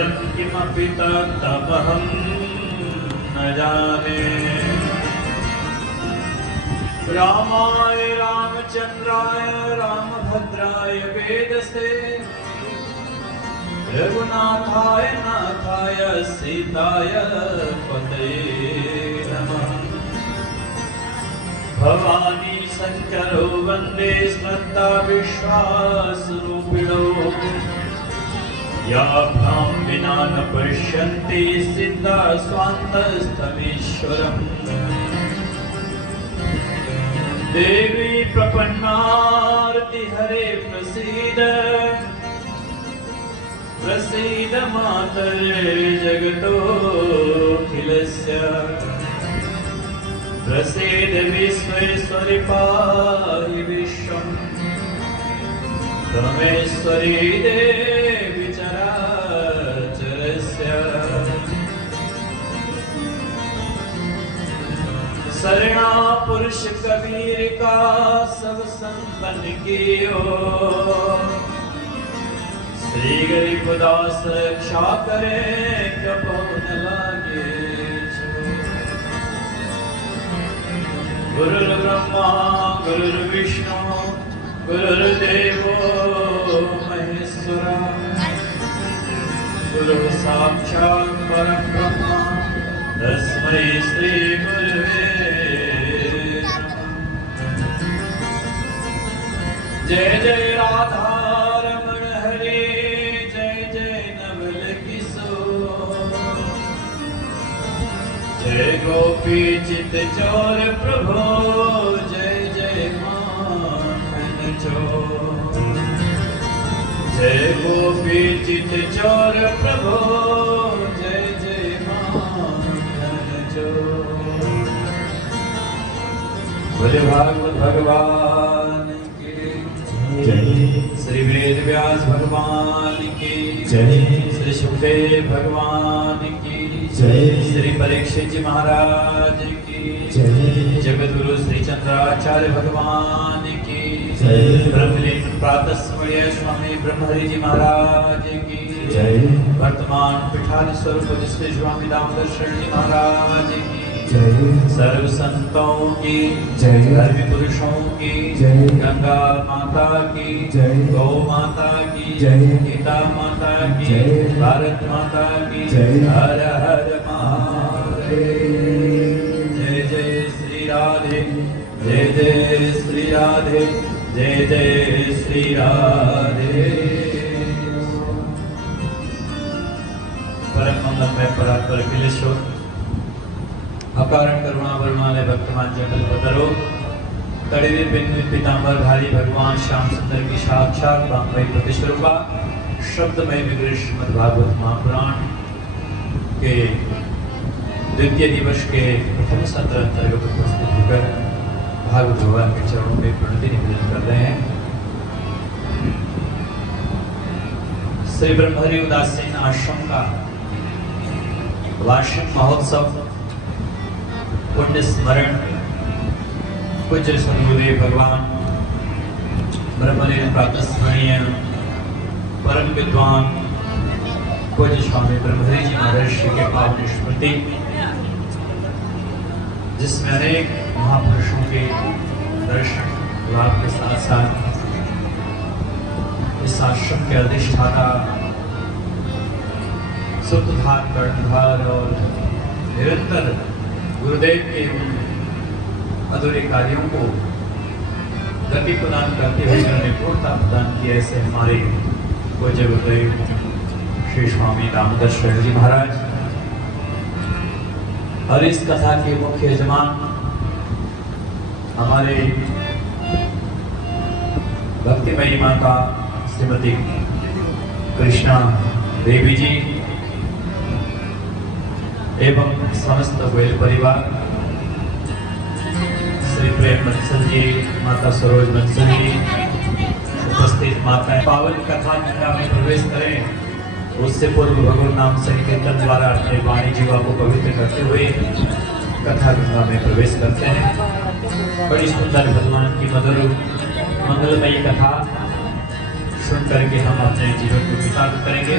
परं किमपि तमहं न जाने। रामाय रामचंद्राय रामभद्राय वेदसे रघुनाथाय नाथाय सीताय पतये नमः। भवानी शंकरो वंदे श्रद्धा विश्वासरूपिणो याभ्यां विना न पश्यन्ति सिद्धा स्वान्तस्तमीश्वरम्। देवी प्रपन्नार्ति हरे प्रसीद प्रसीद मातरे जगतोऽखिलस्य। प्रसीद विश्वेश्वरि पाहि विश्वम्। परमेश्वरी देवी चराचरस्य। शरणा पुरुष कबीर का सब संतन कियो। श्री गरीबदास रक्षा करे कबो न लागे। गुरुर्ब्रह्मा गुरुर्विष्णु गुरुर्देवो महेश्वरा। गुरुः साक्षात् परब्रह्म तस्मै श्री गुरुवे नमः। जय जय राधा रमण हरे जय जय नवल किशोर। जय गोपी चित चोर प्रभो जय जय माखन चोर। जय गोपी चित चोर प्रभो जय जय माखन चोर। बोले भागवत भगवान की जय। श्री वेद व्यास भगवान की जय। श्री सुखदेव भगवान की जय। श्री परीक्षित जी महाराज की जय। जगद्गुरु श्री चंद्राचार्य भगवान की जय। ब्रह्मलीन प्रातः स्मरणीय स्वामी ब्रह्महरि जी महाराज की जय। वर्तमान पीठाधि स्वरूप जिसके स्वामी दामोदर शरण जी महाराज की जय। सर्व संतों की जय। धर्मी पुरुषों की जय। गंगा माता की जय। गौ माता की जय। गीता माता की जय। भारत माता की जय। हर हर महादेव। जय जय श्री राधे जय जय श्री राधे जय जय श्री राधे। परम मंगलमय परात्पर अखिलेश्वर अकारण करुणा वरुणालय भक्तमान जगत पतरो तड़िवे बिंदु पीतांबर धारी भगवान श्याम सुंदर की साक्षात वांगमय प्रतिस्वरूपा शब्दमय विग्रह श्रीमद् भागवत महापुराण के द्वितीय दिवस के प्रथम सत्र अंतर्गत उपस्थित होकर भागवत भगवान के चरणों में प्रणति निवेदन कर रहे हैं। श्री ब्रह्महरि उदासीन आश्रम का वार्षिक महोत्सव पुण्य स्मरण पूज्य सद्गुरुदेव भगवान ब्रह्मलीन प्रातः स्मरणीय परम विद्वान पूज्य स्वामी ब्रह्महरि जी महाराज के पावन स्मृति जिसमें अनेक महापुरुषों के दर्शन लाभ के साथ साथ इस आश्रम के अधिष्ठाता सूत्रधार कर्णधार और निरंतर गुरुदेव के अधूरे कार्यों को गति प्रदान करते हुए उन्होंने पूर्णता प्रदान की। ऐसे हमारे पूज्य गुरुदेव श्री स्वामी दामोदर शरण जी महाराज और इस कथा के मुख्य यजमान हमारे भक्तिमयी माता श्रीमती कृष्णा देवी जी एवं समस्त गोयल परिवार, श्री प्रेम बंसल जी, माता सरोज बंसल जी, उपस्थित माताएं पावन कथा में प्रवेश करें उससे पूर्व भगवान नाम संकीर्तन द्वारा अपने वाणी जीवा को पवित्र करते हुए कथा गंगा में प्रवेश करते हैं। बड़ी सुंदर भगवान की मधुर मंगलमयी कथा सुन करके हम अपने जीवन को विचार करेंगे।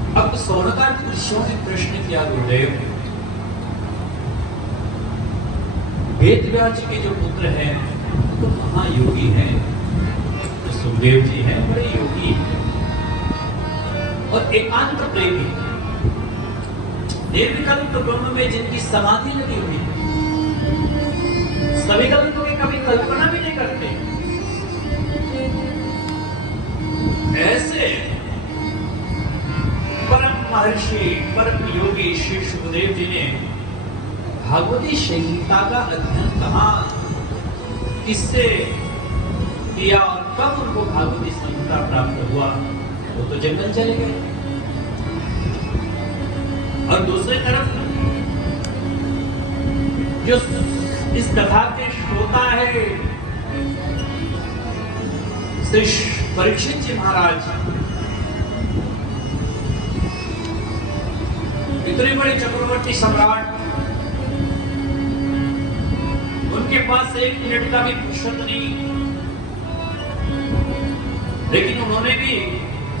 सौनकादि ऋषियों ने प्रश्न किया, गुरुदेव वेदव्यास जी के जो पुत्र हैं तो महायोगी हैं, तो सुखदेव जी हैं बड़े योगी और एकांत प्रेमी, निर्विकल्प ब्रह्म में जिनकी समाधि लगी हुई है, सविकल्प की कभी कल्पना भी नहीं करते, ऐसे परम महर्षि परम योगी श्री सुखदेव जी ने भागवती संहिता का अध्ययन कहाँ किससे किया और कब उनको भागवती संहिता प्राप्त हुआ? वो तो जंगल चले गए। और दूसरी तरफ जो इस कथा के श्रोता है श्री परीक्षित जी महाराज, इतने बड़े चक्रवर्ती सम्राट, उनके पास एक मिनट का भी फुर्सत नहीं, लेकिन उन्होंने भी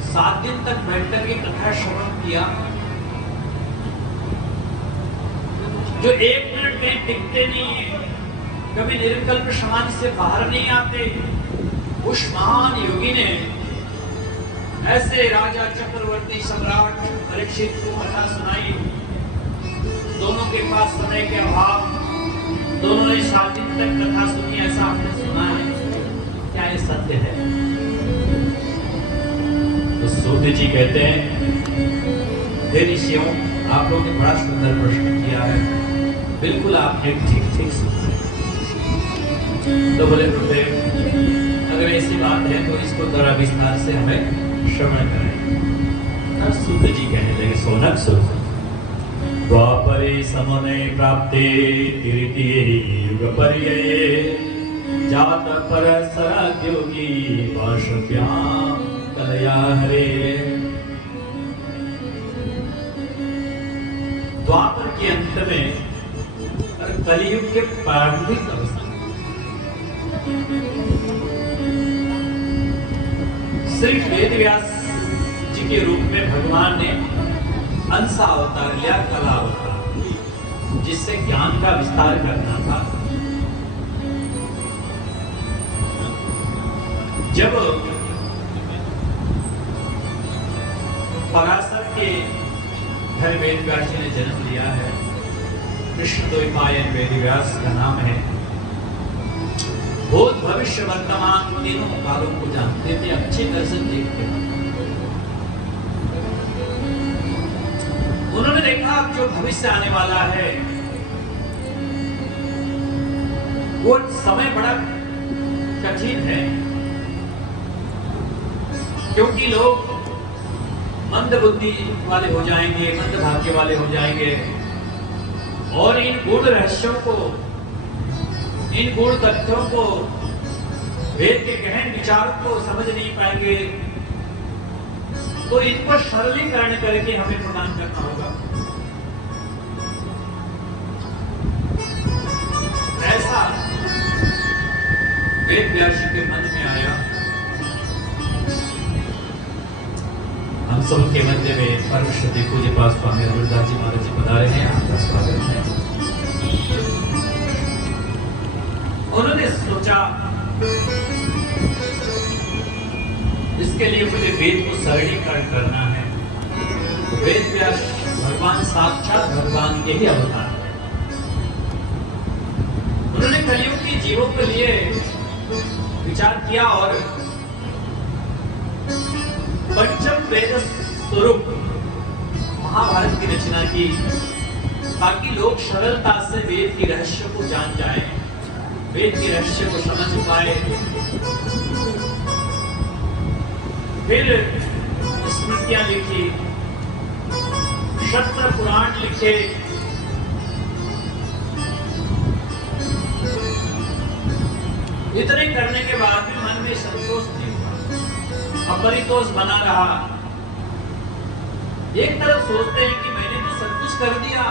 7 दिन तक बैठकर के कथा श्रवण किया। जो 1 मिनट में टिकते नहीं है, कभी निर्विकल्प समाधि से बाहर नहीं आते, उस महान योगी ने ऐसे राजा चक्रवर्ती सम्राट परीक्षित को कथा सुनाई। दोनों के पास समय के अभाव, दोनों ने 7 दिन तक कथा सुनी, ऐसा आपने सुना है, क्या ये सत्य है? तो सूत जी कहते हैं, हे ऋषियों, आप लोगों ने बड़ा सुंदर प्रश्न किया है, बिल्कुल आपने ठीक सुना है। तो बोले गुरुदेव, अगर ऐसी बात है तो इसको जरा विस्तार से हमें श्रवण करें। तब सूत जी कहने लगे, सोनक सुन, द्वापरे समने प्राप्ते तिरितिये युगपर्यये जात परसराद्योगी वाशभ्यां कलया हरे। द्वापर के अंत में और कलियुग के प्रारंभिक अवस्था श्री वेदव्यास जी के रूप में भगवान ने अंसा अवतार लिया, कला अवतार, जिससे ज्ञान का विस्तार करना था। जब पराशर के घर वेदव्यास जी ने जन्म लिया है, कृष्ण द्वैपायन वेदव्यास का नाम है, भूत भविष्य वर्तमान तीनों कालों को जानते थे, अच्छे तरह से देखते थे। उन्होंने देखा अब जो भविष्य आने वाला है वो समय बड़ा कठिन है, क्योंकि लोग मंद बुद्धि वाले हो जाएंगे, मंद भाग्य वाले हो जाएंगे और इन गूढ़ रहस्यों को, इन गूढ़ तथ्यों को, वेद के गहन विचारों को समझ नहीं पाएंगे, तो इनको सरलीकरण करके हमें प्रदान करना होगा। ऐसा वेदव्यास जी के मन में आया। हम सब के मध्य में परम श्रद्धेय पूज्य पास स्वामी अमरदास जी महाराज जी पधारे हैं, आपका स्वागत है। उन्होंने सोचा इसके लिए मुझे वेद को सरलीकरण करना है। वेदव्यास भगवान साक्षात भगवान के ही अवतार है। उन्होंने कलियुग के जीवों के लिए विचार किया और पंचम वेद स्वरूप महाभारत की रचना की, ताकि लोग सरलता से वेद की रहस्य को जान जाएं, वेद की रहस्य को समझ पाए। फिर स्मृतियां लिखी, शस्त्र पुराण लिखे, इतने करने के बाद भी मन में संतोष नहीं हुआ, अपरितोष बना रहा। एक तरफ सोचते हैं कि मैंने तो सब कुछ कर दिया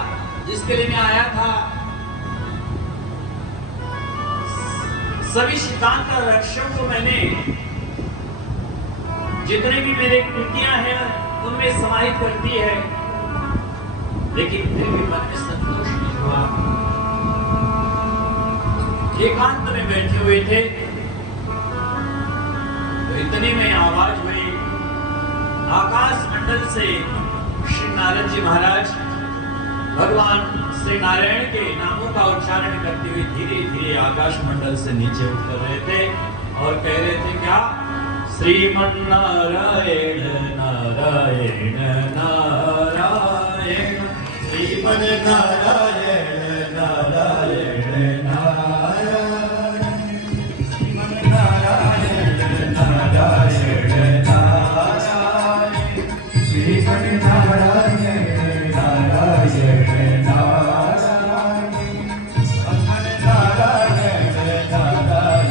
जिसके लिए मैं आया था, सभी सिद्धांत और लक्ष्यों को मैंने, जितने भी मेरे कृतियां हैं उनमें समाहित करती है, लेकिन फिर भी मन में संतोष नहीं हुआ। एकांत में बैठे हुए थे तो इतने में आवाज हुई आकाश मंडल से। श्री नारद जी महाराज भगवान श्री नारायण के नामों का उच्चारण करते हुए धीरे धीरे आकाश मंडल से नीचे उतर रहे थे और कह रहे थे क्या? श्रीमन नारायण नारायण नारायण, श्रीमन नारायण नारायण नारायण, श्रीमन नारायण नारायण नारायण, श्रीमन नारायण नारायण नारायण, श्रीमन नारायण नारायण नारायण, श्रीमन नारायण नारायण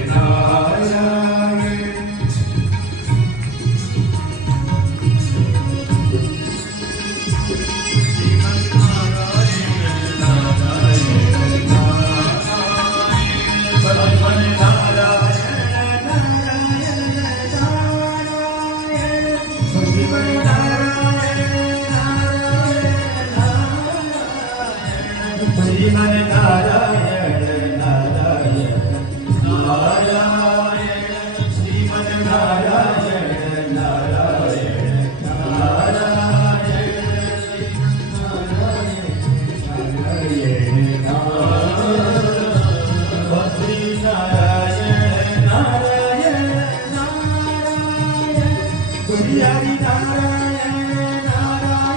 नारायण। श्रीमन नारायण नारायण नारायण, श्रीमन नारायण नारायण नारायण, नारायण नारायण, श्री नारायण नारायण नारायण, श्री हरि नारायण नारायण नारायण, श्री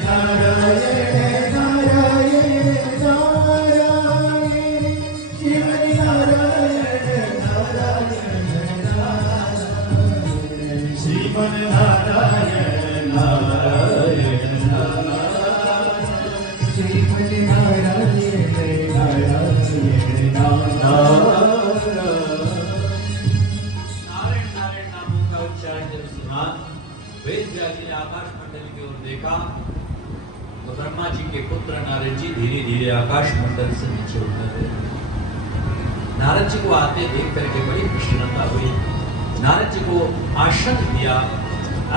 नारायण नारायण नारायण, श्री हरि नारायण नारायण नारायण, श्रीमन नारायण नारायण नारायण, श्रीमन नारायण नारायण नारायण। नारायण नारायण नामों का उच्चारण जब सुना, वेद व्यास जी ने आकाश मंडल की ओर देखा तो ब्रह्मा जी के पुत्र नारद जी धीरे धीरे आकाश मंडल से नीचे उतर रहे। नारद जी को आते देख करके बड़ी प्रसन्नता हुई। नारद जी को आसन दिया,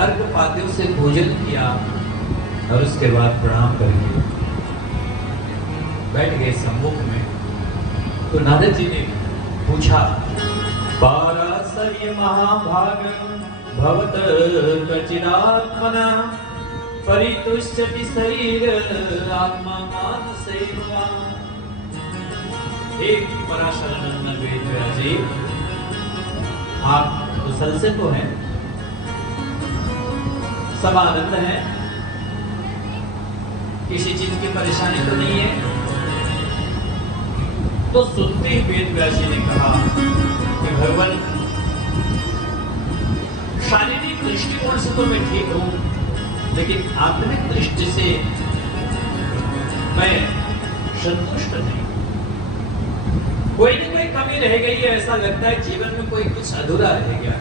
अर्घ्य पाद्यों से भोजन किया और उसके बाद प्रणाम करके बैठ गए सम्मुख में। तो नारद जी ने पूछा, पाराशर्य महाभाग भवत कचिदात्मना परितुष्यति शरीर आत्मा मानसेवा। एक पराशर नंदन वेद व्यास जी, आप कुशल से तो हैं, सब आनंद है, किसी चीज की परेशानी तो नहीं है? तो सुनते ही वेद व्यास जी ने कहा कि भगवान, शारीरिक दृष्टिकोण से तो मैं ठीक हूं, लेकिन आत्मिक दृष्टि से मैं संतुष्ट नहीं। कोई न कोई कमी रह गई है, ऐसा लगता है जीवन में कोई कुछ अधूरा रह गया।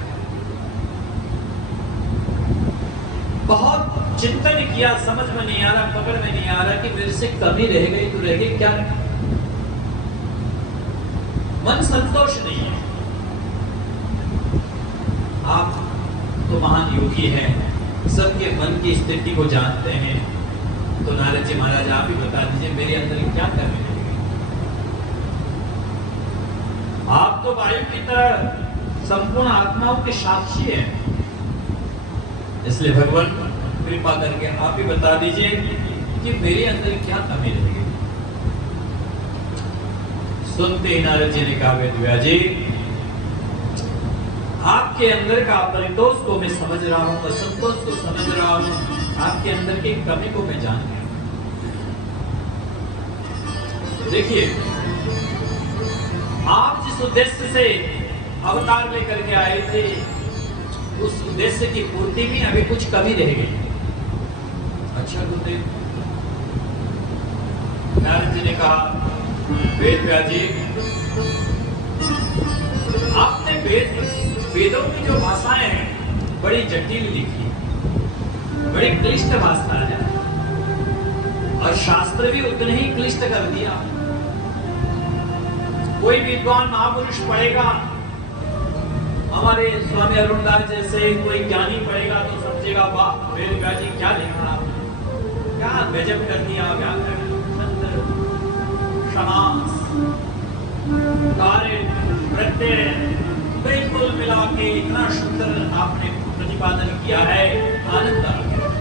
बहुत चिंतन किया, समझ में नहीं आ रहा, पकड़ में नहीं आ रहा कि मेरे से कमी रह गई तो रह गई क्या? मन संतोष नहीं है। आप तो महान योगी हैं, सबके मन की स्थिति को जानते हैं, तो नारद जी महाराज आप ही बता दीजिए मेरे अंदर क्या कमी है? आप तो वायु की तरह संपूर्ण आत्माओं के साक्षी हैं, इसलिए भगवान कृपा करके आप ही बता दीजिए कि मेरे अंदर क्या कमी रह गई। सुनते ही नारद जी ने कहा, वेद व्यास जी, आपके अंदर का परितोष को मैं समझ रहा हूं, असंतोष को समझ रहा हूं, आपके अंदर की कमी को मैं जान गया। देखिए, आप जिस उद्देश्य से अवतार लेकर के आए थे, उस उद्देश्य की पूर्ति में अभी कुछ कमी रह गई। अच्छा गुरुदेव, नारद जी ने कहा, वेद व्यास जी, आपने वेदों की जो भाषाएं हैं बड़ी जटिल लिखी, बड़ी क्लिष्ट भाषा है, और शास्त्र भी उतने ही क्लिष्ट कर दिया। कोई विद्वान महापुरुष पढ़ेगा, हमारे स्वामी अरुणदास जैसे कोई ज्ञानी पढ़ेगा तो समझेगा वाह वेद व्यास जी क्या लिखा आपने, क्या गजब कर दिया, व्याकरण, छंद, समास, कार्य, प्रत्यय बिल्कुल मिला के इतना सुंदर आपने प्रतिपादन किया है, आनंद आ गया।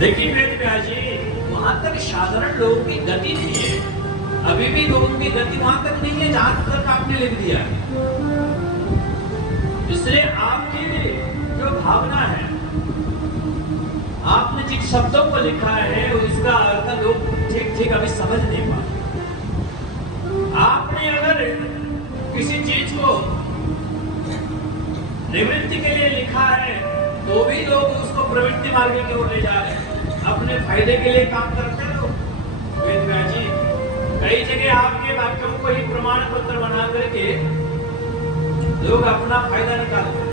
लेकिन वेद व्यास जी वहां तक साधारण लोगों की गति नहीं है, अभी भी लोगों की गति वहां तक नहीं है जहां तक आपने लिख दिया है। इसलिए आपकी जो भावना है, आपने जिन शब्दों को लिखा है उसका अर्थ लोग ठीक ठीक अभी समझ नहीं पाते। आपने अगर किसी चीज को निवृत्ति के लिए लिखा है तो भी लोग उसको प्रवृत्ति मार्ग की ओर ले जा रहे हैं, अपने फायदे के लिए काम करते हैं लोग। वेद व्यास जी कई जगह आपके वाक्यों को ही प्रमाण पत्र बना करके लोग अपना फायदा निकालते हैं,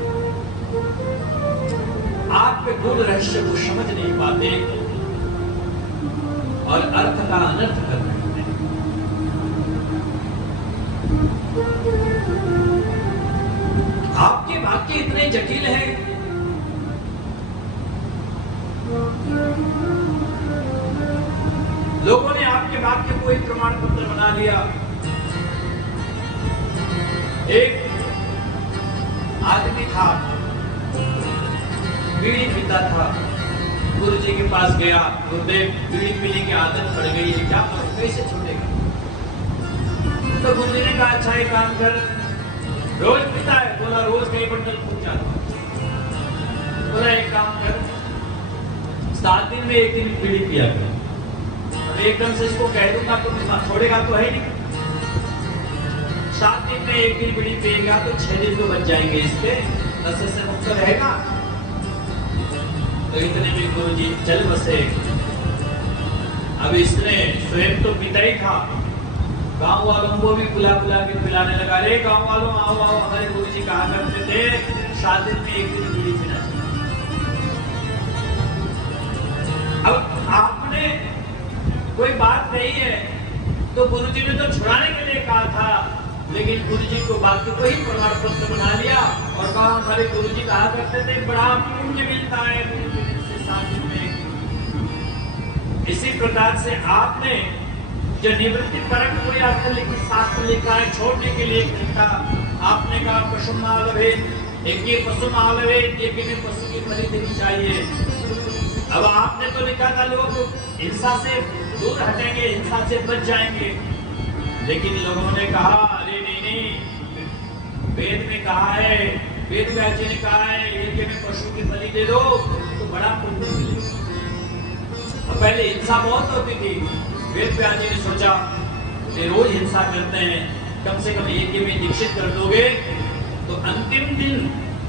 आपके गूढ़ रहस्य को समझ नहीं पाते और अर्थ का अनर्थ कर रहे हैं। आपके वाक्य इतने जटिल हैं, लोगों ने आपके वाक्य को ही प्रमाण पत्र बना लिया। एक आदमी था, बीड़ी पीता था, गुरु जी के पास गया, गुरुदेव बीड़ी पीने की आदत पड़ गई है, क्या करूं, कैसे छूटेगा? तो गुरु जी ने कहा अच्छा एक काम कर, रोज पीता है? बोला रोज कई बंडल फूट जाता। बोला एक काम कर, 7 दिन में एक दिन बीड़ी पिया कर, एकदम से इसको कह दूंगा तो छोड़ेगा तो है नहीं। 7 दिन में एक दिन बीड़ी पिएगा तो 6 दिन तो बच जाएंगे इसके, 10 से मुक्त रहेगा। तो इतने में गुरु जी चल बसे। अब इसने स्वयं तो पीता ही था, गांव वालों को भी बुला बुला के पिलाने लगा। रे गांव वालों आओ आओ, हमारे गुरु जी कहा करते थे 7 दिन में एक दिन बीड़ी पीना चाहिए। अब आपने कोई बात नहीं है तो गुरु जी ने तो छुड़ाने के लिए कहा था, लेकिन गुरु जी को बात को ही प्रमाण पत्र बना लिया और कहा हमारे गुरु जी कहा करते थे बड़ा पुण्य मिलता है 7 दिन में। इसी प्रकार से आपने जो निवृत्ति परक कोई आपने लिखा, शास्त्र लिखा है, छोड़ने के लिए लिखा। आपने कहा पशु मालवे, एक ये पशु मालवे, एक में पशु की बलि देनी चाहिए। अब आपने तो लिखा था लोग हिंसा से दूर हटेंगे, हिंसा से बच जाएंगे, लेकिन लोगों ने कहा अरे नहीं, वेद में कहा है, वेद व्यास जी ने कहा है यज्ञ में पशु की बलि दे दो तो बड़ा पुण्य मिलेगा। अब पहले हिंसा बहुत होती थी, वेद व्यास जी ने सोचा कि रोज हिंसा करते हैं, कम से कम यज्ञ में दीक्षित कर दोगे तो अंतिम दिन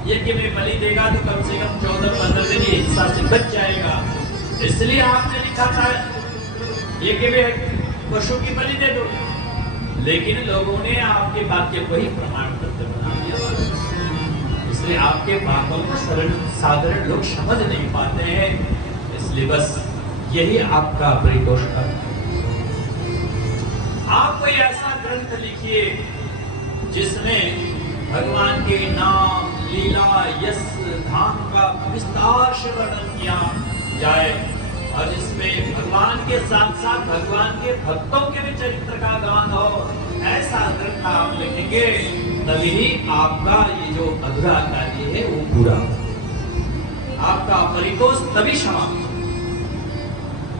यज्ञ में बलि देगा तो कम से कम 14-15 दिन हिंसा से बच जाएगा। इसलिए आपने लिखा था यज्ञ में पशु की बलि दे दो, लेकिन लोगों ने आपके वाक्य को ही प्रमाण पत्र बना दिया। इसलिए आपके वाक्यों को सरल साधारण लोग समझ नहीं पाते हैं, इसलिए बस यही आपका परितोष है। आप कोई ऐसा ग्रंथ लिखिए जिसमें भगवान के नाम, लीला, यश, धाम का विस्तार से वर्णन किया जाए और इसमें भगवान के साथ साथ भगवान के भक्तों के भी चरित्र का गान हो, ऐसा ग्रंथ आप लिखेंगे तभी आपका ये जो अधूरा कार्य है वो पूरा, आपका परितोष तभी समाप्त।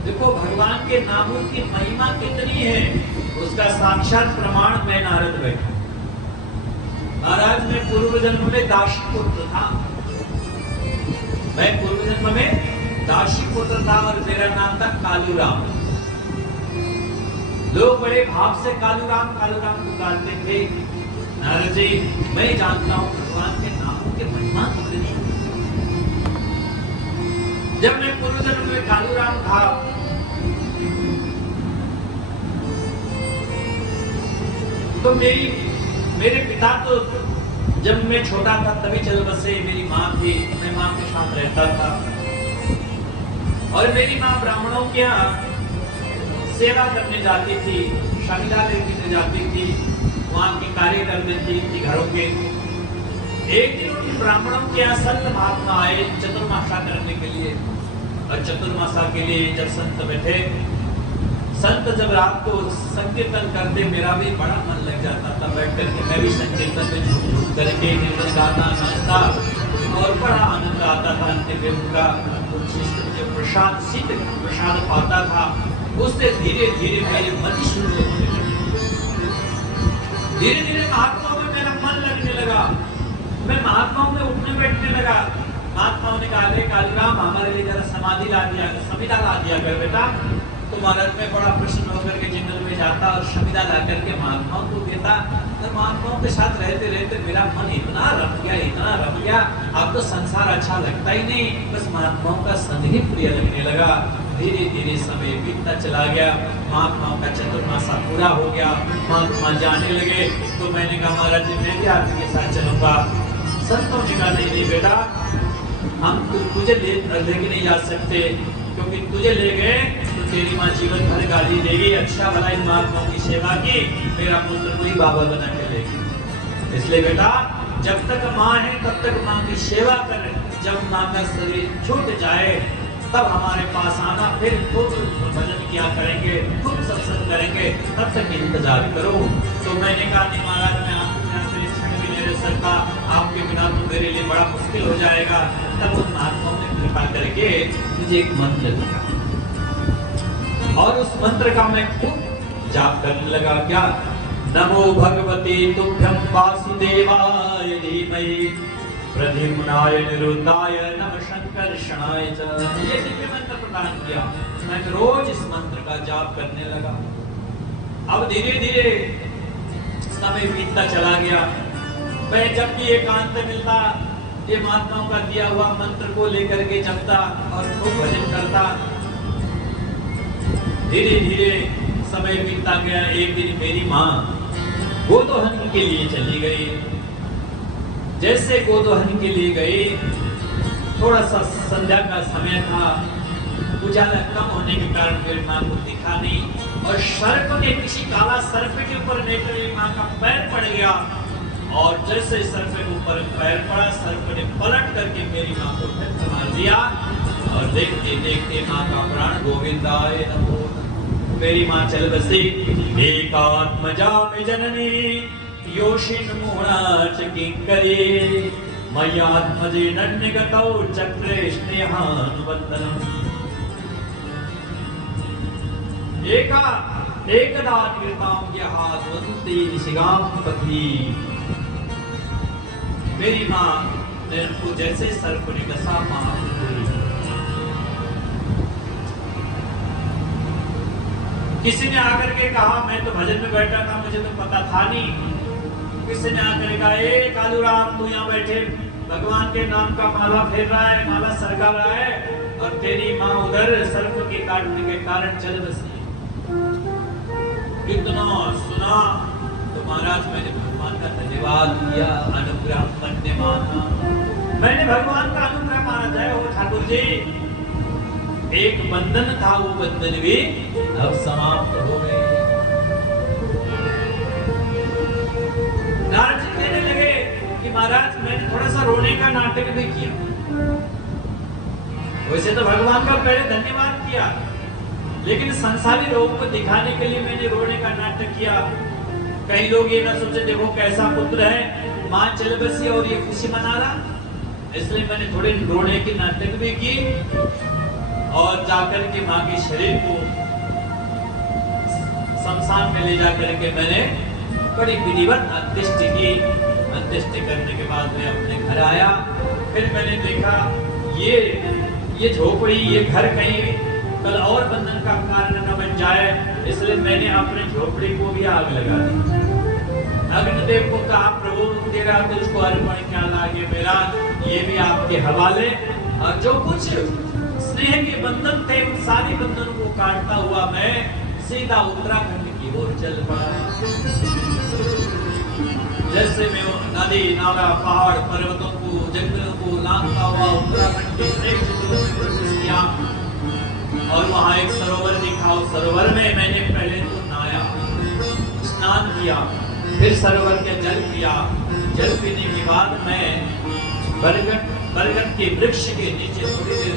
देखो भगवान के नामों की महिमा कितनी है उसका साक्षात प्रमाण मैं नारद बैठा। महाराज मैं पूर्व जन्म में दासी पुत्र था, मैं पूर्व जन्म में दासी पुत्र था और मेरा नाम था कालूराम। लोग बड़े भाव से कालूराम कालूराम पुकारते थे। नारद जी मैं जानता हूं भगवान के नामों की महिमा कितनी। जब मैं पूर्व जन्म में कालूराम था तो मेरे पिता तो जब मैं छोटा था तभी चल बसे। मेरी माँ थी, मैं माँ के साथ रहता था और मेरी माँ ब्राह्मणों के यहाँ सेवा करने जाती थी, शमिला लेके जाती थी, वहाँ के कार्य करने थी घरों के। एक दिन उन ब्राह्मणों के यहाँ संत महात्मा आए चतुर्मासा करने के लिए। और चतुर्मासा के लिए जब संत बैठे, संत जब रात को संकीर्तन करते, मेरा भी बड़ा मन लग जाता था बैठ करके। मैं भी संकीर्तन में झूम झूम करके कीर्तन गाता नाचता और बड़ा आनंद आता था। अंतिम का जो प्रसाद सिद्ध प्रसाद पाता था, उससे धीरे धीरे मेरे मन शुरू होने लगे। धीरे धीरे महात्माओं में मेरा मन लगने लगा, मैं महात्माओं में उठने बैठने लगा। महात्माओं ने कहा, कालीराम हमारे लिए जरा समाधि ला दिया कर, समिधा ला दिया कर बेटा। तो महाराज में बड़ा प्रसन्न होकर के जंगल में जाता और समिधा ला करके महात्माओं को देता। और महात्माओं के साथ रहते रहते मेरा मन इतना रम गया। अब तो संसार अच्छा लगता ही नहीं, बस महात्माओं का संग ही प्रिय लगने लगा। धीरे धीरे समय बीतता चला गया, महात्माओं का चतुर्मासा पूरा हो गया, महात्मा जाने लगे। तो मैंने कहा, महाराज मैं भी आपके साथ चलूंगा। संतों ने कहा, नहीं बेटा, हम तुझे लेके नहीं जा सकते, क्योंकि तुझे ले गए तो तेरी माँ जीवन भर गाली देगी। अच्छा भला इन महात्माओं की सेवा की, मेरा पुत्र को ही बाबा बना के लेगी। इसलिए बेटा, जब तक माँ है तब तक माँ की सेवा कर। जब माँ का शरीर छूट जाए तब हमारे पास आना, फिर खूब भजन किया करेंगे, खूब सत्संग करेंगे, तब तक इंतजार करो। तो मैंने कहा, नहीं महाराज, मैं आपके क्षण भी नहीं रह सकता, आपके बिना तो मेरे लिए बड़ा मुश्किल हो जाएगा। तब उन महात्माओं ने कृपा करके मुझे एक मंत्र दिया और उस मंत्र का मैं खूब जाप करने लगा। क्या? नमो भगवते तुभ्यं वासुदेवाय धीमहि प्रद्युम्नाय निरुद्धाय नमः शंकर्षणाय च। ये दिव्य मंत्र प्रदान किया। मैं रोज इस मंत्र का जाप करने लगा। अब धीरे धीरे समय बीतता चला गया। मैं जब भी एकांत मिलता, ये महात्माओं का दिया हुआ मंत्र को लेकर के जपता और खूब भजन करता। धीरे धीरे समय बीतता गया। एक दिन मेरी माँ गोदोहन के लिए चली गई। जैसे गोदोहन के लिए गई, थोड़ा सा संध्या का समय था, उजाला कम होने के कारण मेरी माँ को दिखा नहीं, और सर्प ने, किसी काला सर्प के ऊपर लेकर मेरी माँ का पैर पड़ गया। और जैसे सर्प के ऊपर पैर पड़ा, सर्प ने पलट करके मेरी माँ को धक्का मार दिया। और देखते देखते माँ का प्राण गोविंदाय नमो। मेरी माँ चल बसी। एकात्मजा में जननी योषिन मुहनाच किंकरी मय्यात्मजे नन्यगतौ चक्रे स्नेहानुबंधनम्। एकदा तीर्थां यहां वदन्ति निशिगां पथि। मेरी माँ ने को जैसे सर्प ने डसा, माँ किसी ने आकर के कहा, मैं तो भजन में बैठा था, मुझे तो पता था नहीं। किसी ने आकर कहा, ए कालूराम, तू यहाँ बैठे भगवान के नाम का माला फेर रहा है, माला सरका रहा है, और तेरी माँ उधर सर्प के काटने के कारण चल बसी। इतना सुना तो महाराज मैंने भगवान का धन्यवाद किया, अनुग्रह करने माना। मैंने भगवान का अनुग्रह माना। जय हो ठाकुर जी। एक बंधन था, वो बंधन भी अब समाप्त हो गए। नारद जी कहने लगे कि महाराज, मैंने थोड़ा सा रोने का नाटक भी किया। वैसे तो भगवान का पहले धन्यवाद किया, लेकिन संसारी लोगों को दिखाने के लिए मैंने रोने का नाटक किया। कई लोग ये ना सोचे, देखो कैसा पुत्र है, माँ चल बसी और ये खुशी मना रहा। इसलिए मैंने थोड़े रोने की नाटक भी की, और जाकर के माँ के शरीर को शमशान में ले जाकर के मैंने बड़ी विधिवत अंत्येष्टि की। अंत्येष्टि करने के बाद मैं अपने घर आया। फिर मैंने देखा ये झोपड़ी, ये घर कहीं कल और बंधन का कारण न बन जाए, इसलिए मैंने अपने झोपड़ी को भी आग लगा दी। अग्निदेव को कहा, प्रभु तेरा तुझको अर्पण क्या लागे मेरा, ये भी आपके हवाले। और जो कुछ स्नेह के बंधन थे, उन सारे बंधनों को काटता हुआ मैं सीधा उत्तराखंड की ओर चल पड़ा। जैसे मैं नदी, नाला, पहाड़, पर्वतों को, जंगलों को लांघता हुआ उत्तराखंड के 1 किलोमीटर प्रवेश किया। और वहाँ एक सरोवर दिखा। उस सरोवर में मैंने पहले तो नहाया, स्नान किया, फिर सरोवर के जल पिया। जल पीने के बाद मैं बरगद के वृक्ष के नीचे थोड़ी देर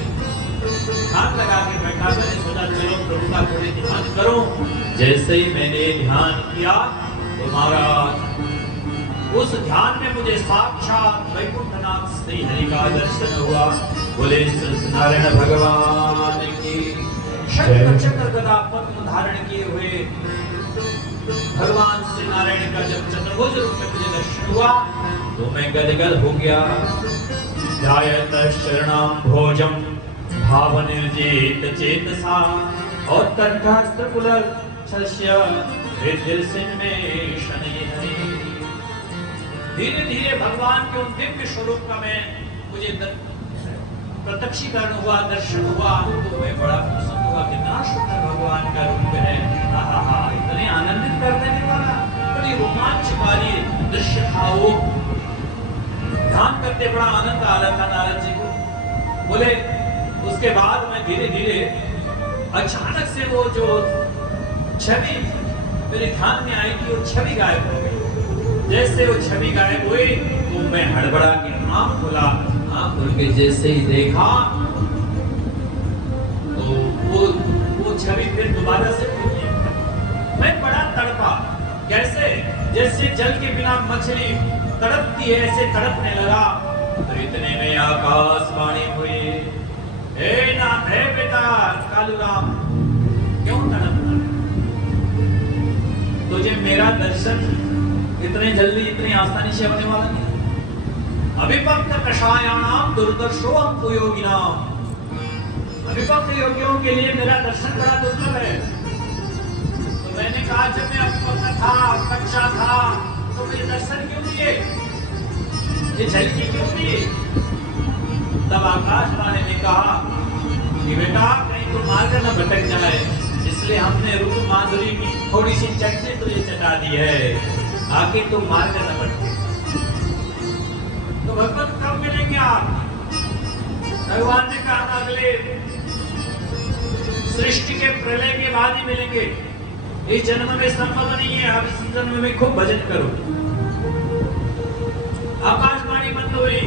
ध्यान लगा के बैठा। मैंने सोचा चलो प्रभु का थोड़े ध्यान करो। जैसे ही मैंने ध्यान किया तो महाराज उस ध्यान में मुझे साक्षात वैकुंठनाथ श्री हरि का दर्शन हुआ। बोले नारायण भगवान की। शंख चक्र गदा पद्म धारण किए हुए भगवान श्री नारायण का जब चतुर्भुज रूप में मुझे दर्शन हुआ तो मैं गदगद हो गया। ध्यायत शरणाम भोजम भाव निर्जित चेतसा और कंठास्त्रकुलर छस्य हृदय में शनैः। धीरे धीरे भगवान के उन दिव्य स्वरूप का मुझे प्रत्यक्षीकरण हुआ, दर्शन हुआ। तो मैं बड़ा प्रसन्न हुआ। कितना सुंदर भगवान का रूप है। आहा, इतने आनंदित कर देने वाला, बड़ी रोमांचकारी दृश्य था वो। ध्यान करते बड़ा आनंद आ रहा था नारद जी को। बोले उसके बाद मैं धीरे धीरे अचानक से वो जो छवि मेरे ध्यान में आई थी वो छवि गायब हो गई। जैसे वो छवि गायब हुई तो मैं हड़बड़ा के आंख खोला। आंख खोल के जैसे ही देखा तो वो छवि फिर दोबारा से खुली। मैं बड़ा तड़पा, कैसे जैसे जल के बिना मछली तड़पती है ऐसे तड़पने लगा। तो इतने में आकाशवाणी हुई, हे बेटा कालूराम, क्यों तड़पना? तुझे मेरा दर्शन इतने जल्दी इतनी आसानी से होने वाला नहीं। अभिपक्त कषायाणाम दुर्दर्शो हम योगिनाम। अभिपक्त योगियों के लिए मेरा दर्शन बड़ा दुर्लभ है। तो मैंने कहा जब मैं अभिपक्त था, कच्चा था, तो मुझे दर्शन क्यों दिए, ये झलकी क्यों दी? तब आकाशवाणी ने कहा कि बेटा कहीं तो मार्ग न भटक जाए, इसलिए हमने रूप माधुरी की थोड़ी सी चटनी तुझे चटा दी है, आगे तो मार्ग न भटके। तो भगवान कब मिलेंगे आप? भगवान ने कहा अगले सृष्टि के प्रलय के बाद ही मिलेंगे। इस जन्म में संभव नहीं है। आप इस जन्म में खूब भजन करो। आकाशवाणी बंद हुई।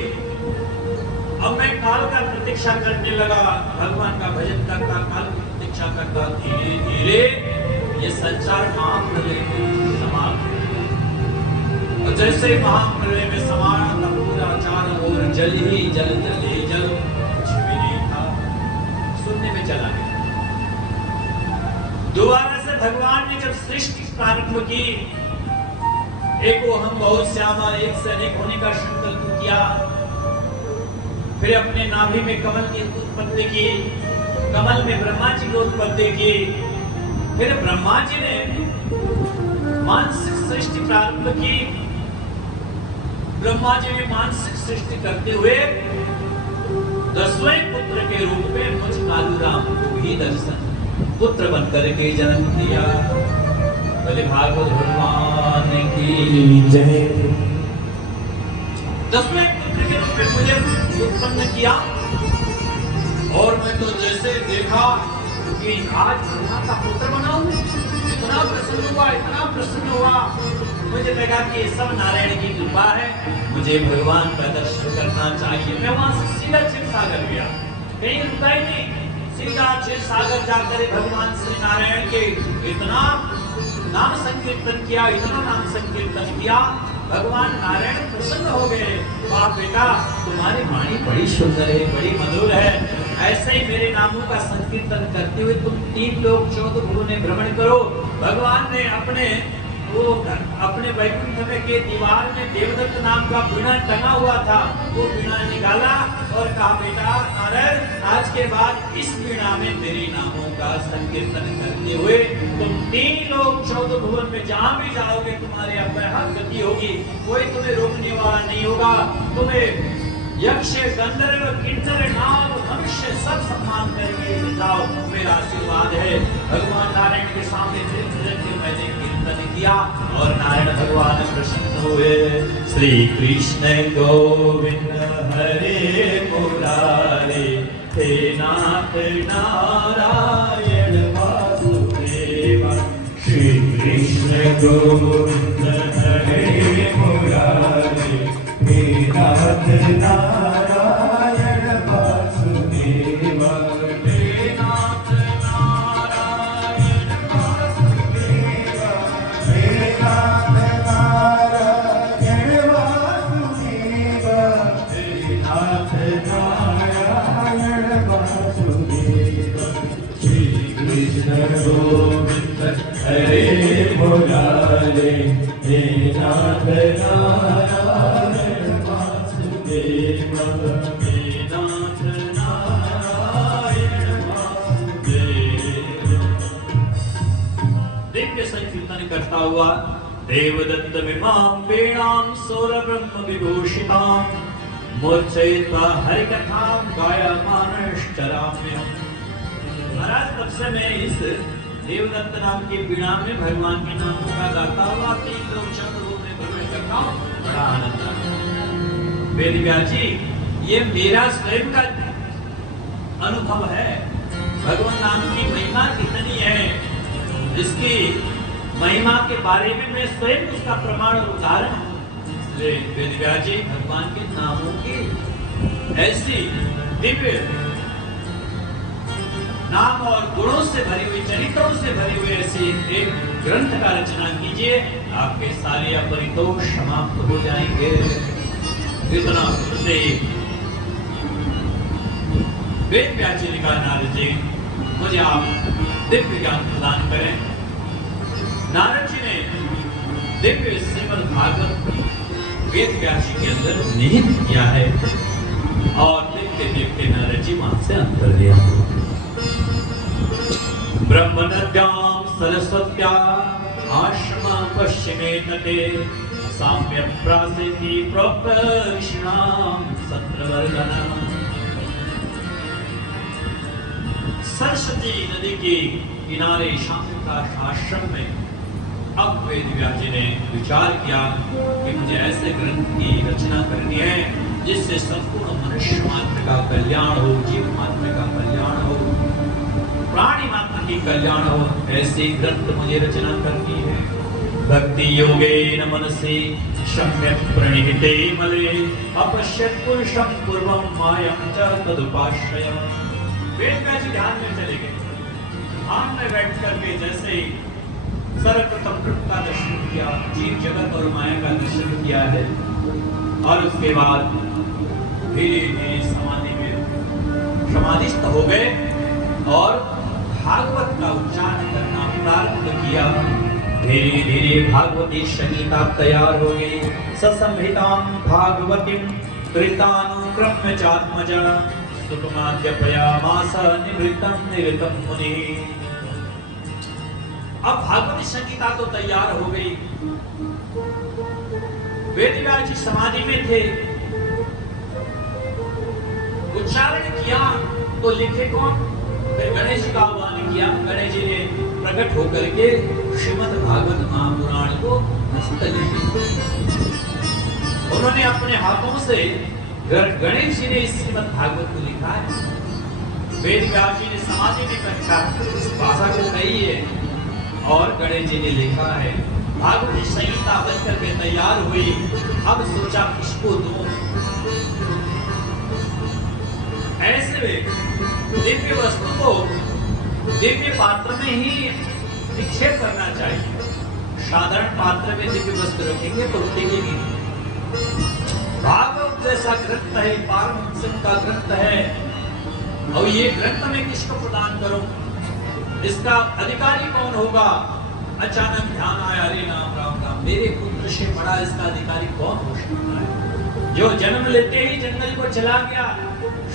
अब मैं काल का प्रतीक्षा करने लगा। भगवान का भजन करता, काल की प्रतीक्षा करता। धीरे धीरे ये संसार महाप्रलय में समाप्त। और जैसे महाप्रलय में समाना था पूरा चारों ओर जल ही जल, जल ही जल, कुछ भी नहीं था। सुनने में चला गया। दोबारा से भगवान ने जब सृष्टि प्रारंभ की, एक वो हम बहुत श्यामा, एक से अनेक होने का संकल्प किया। फिर अपने नाभि में कमल की उत्पत्ति की, कमल में ब्रह्मा जी की उत्पत्ति की। फिर ब्रह्मा जी ने मानसिक सृष्टि प्रारंभ की। ब्रह्मा जी ने मानसिक सृष्टि करते हुए 10वें पुत्र के रूप में मुझ कालूराम को भी दर्शन पुत्र बनकर के जन्म दिया। बोले भागवत भगवान की जय। 10वें पुत्र के रूप में मुझे उत्पन्न किया और मैं तो जैसे देखा कि आज ब्रह्मा का पुत्र बना हूं, इतना प्रसन्न हुआ। मुझे लगा कि ये सब नारायण की कृपा है, मुझे भगवान का दर्शन करना चाहिए। मैं वहां से सीधा क्षीर सागर गया, कहीं रुका ही नहीं। सीधा क्षीर सागर जाकर भगवान श्री नारायण के इतना नाम संकीर्तन किया, इतना नाम संकीर्तन किया, भगवान नारायण प्रसन्न हो गए। वाह बेटा, तुम्हारी वाणी बड़ी सुंदर है, बड़ी मधुर है। ऐसे ही मेरे नामों का संकीर्तन करते हुए तुम 3 लोक 14 भुवन में भ्रमण करो। भगवान ने अपने वैकुंठ में के दीवार में देवदत्त नाम का वीणा टंगा हुआ था, वो वीणा निकाला और कहा बेटा नारद, आज के बाद इस वीणा में मेरे नामों का संकीर्तन करते हुए तुम 3 लोक 14 भुवन में जहां भी जाओगे तुम्हारे अपहर गति होगी, कोई तुम्हें रोकने वाला नहीं होगा। तुम्हें यक्ष, गंधर्व, किन्नर, नाग, मनुष्य सब सम्मान करेंगे। जाओ, मेरा आशीर्वाद है। भगवान नारायण के सामने मैंने कीर्तन किया और नारायण भगवान प्रसन्न हुए। श्री कृष्ण गोविंद हरे मुरारे, हे नाथ नारायण। कृष्ण गोविंद हरे मुरारी, हे नाथ नारायण वासुदेव, हे नाथ नारायण वासुदेव, हे नाथ नारायण वासुदेव, हे नाथ नारायण वासुदेव। श्री कृष्ण गोविंद हरे मुरारी, हे नाथ नारायण वासुदेव, हे नाथ नारायण वासुदेव। दिव्य संकीर्तन करता हुआ देवदत्त विमाम वीणाम सौरब्रह्म विभूषिताम मूर्छयित्वा हरिकथां गायमानश्चराम्यहम्। महाराज तब से मैं इस देवदत्त नाम की वीणा में भगवान के नामों का गाता हुआ तीन लोक चक्र रूप में प्रवेश करता हूँ, बड़ा आनंद आता है। वेदव्यास जी, ये मेरा स्वयं का अनुभव है। भगवान नाम की महिमा कितनी है, इसकी महिमा के बारे में मैं स्वयं उसका प्रमाण और उदाहरण हूँ। वेदव्यास जी भगवान के नामों की ऐसी दिव्य नाम और गुणों से भरी हुई, चरित्रों से भरी हुई ऐसी एक ग्रंथ का रचना कीजिए, आपके सारे अपरितोष समाप्त हो जाएंगे। इतना वेदव्यास जी ने कहा, नारद जी मुझे आप दिव्य ज्ञान प्रदान करें। नारद जी ने दिव्य श्रीमद् भागवत वेदव्यास जी के अंदर निहित किया है और देखते देखते नारद जी वहां से अंतर लिया। ब्रह्म नद्यां सरस्वत्या आश्रम पश्चिमे तटे, साम्य प्रासेति प्रोपरिष्णाम सत्रवर्धनम। सरस्वती नदी के किनारे शांतिप्रकाश आश्रम में अब वेदव्यास जी ने विचार किया कि मुझे ऐसे ग्रंथ की रचना करनी है जिससे संपूर्ण मनुष्य मात्र का कल्याण हो, जीव मात्र का कल्याण हो, प्राणी मात्र की कल्याण हो। ऐसी ग्रंथ मुझे रचना करनी है। भक्ति योगेन मनसि सम्यक् प्रणिहिते मले, अपश्यत् पुरुषं पूर्वं मायं च तदुपाश्रयम्। वेदव्यास जी ध्यान में चले गए। ध्यान में बैठ करके जैसे सर्वप्रथम ब्रह्म का दर्शन किया, जीव जगत और माया का दर्शन किया है, और उसके बाद धीरे धीरे समाधि में समाधिस्थ हो गए और भागवत का उच्चारण करना प्रारंभ किया। धीरे धीरे भागवती संहिता तैयार हो गई। ससंहितां भागवतीं कृतानुक्रम्य चात्मजा, सुखमाद्यपयामास निवृत्तं निवृत्तं मुनिः। अब भागवती संहिता तो तैयार हो गई। वेदव्यास जी समाधि में थे, उच्चारण किया तो लिखे कौन? फिर गणेश जी का आह्वान किया। गणेश जी ने प्रकट होकर के श्रीमद् भागवत महापुराण को हस्तलिखित किया। उन्होंने अपने हाथों से गणेश जी ने इस श्रीमद् भागवत को लिखा है। वेदव्यास जी ने समाधि में कक्षा इस भाषा को कही है और गणेश जी ने लिखा है। भागवती संहिता बनकर के तैयार हुई। अब सोचा किसको दूं? ऐसे में दिव्य वस्तु को दिव्य पात्र में ही निक्षेप करना चाहिए। साधारण पात्र में दिव्य वस्तु रखेंगे तो टिकेगी नहीं। भागवत जैसा ग्रंथ है, पारमहंस का ग्रंथ है, और ये ग्रंथ में किसको प्रदान करूं? इसका अधिकारी कौन होगा? अचानक ध्यान आया, अरे राम राम राम, मेरे पुत्र से बड़ा इसका अधिकारी कौन हो सकता है? जो जन्म लेते ही जंगल को चला गया,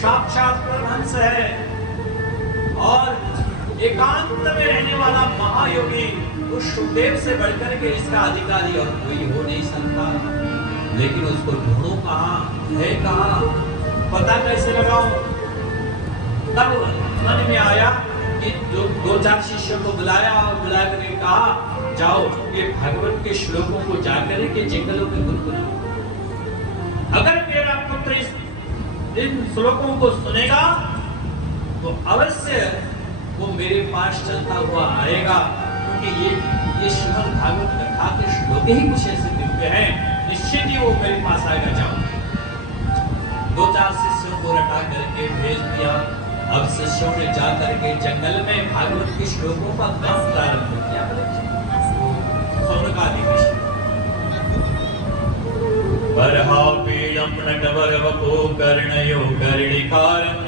साक्षात परमहंस है और एकांत में रहने वाला महायोगी, उस सुखदेव से बढ़कर के इसका अधिकारी और कोई हो नहीं सकता। लेकिन उसको ढूंढो कहाँ है, कहाँ पता कैसे लगाऊं? तब मन में आया कि दो चार शिष्यों को बुलाया और बुला कर कहा, जाओ ये भागवत के श्लोकों को जाकर के जंगलों में गुनगुनाओ। अगर मेरा पुत्र इन श्लोकों को सुनेगा तो अवश्य वो मेरे पास चलता हुआ आएगा कि ये श्रीमद् भागवत कथा के श्लोक ही कुछ ऐसे दिव्य हैं, निश्चित ही वो मेरे पास आएगा। जाओ, 2-4 शिष्यों को रटा करके भेज दिया। अब शिष्यों ने जा करके जंगल में भागवत के श्लोकों का गान प्रारंभ किया। बर्हापीडं नटवरवपो कर्णयो कर्णिकारं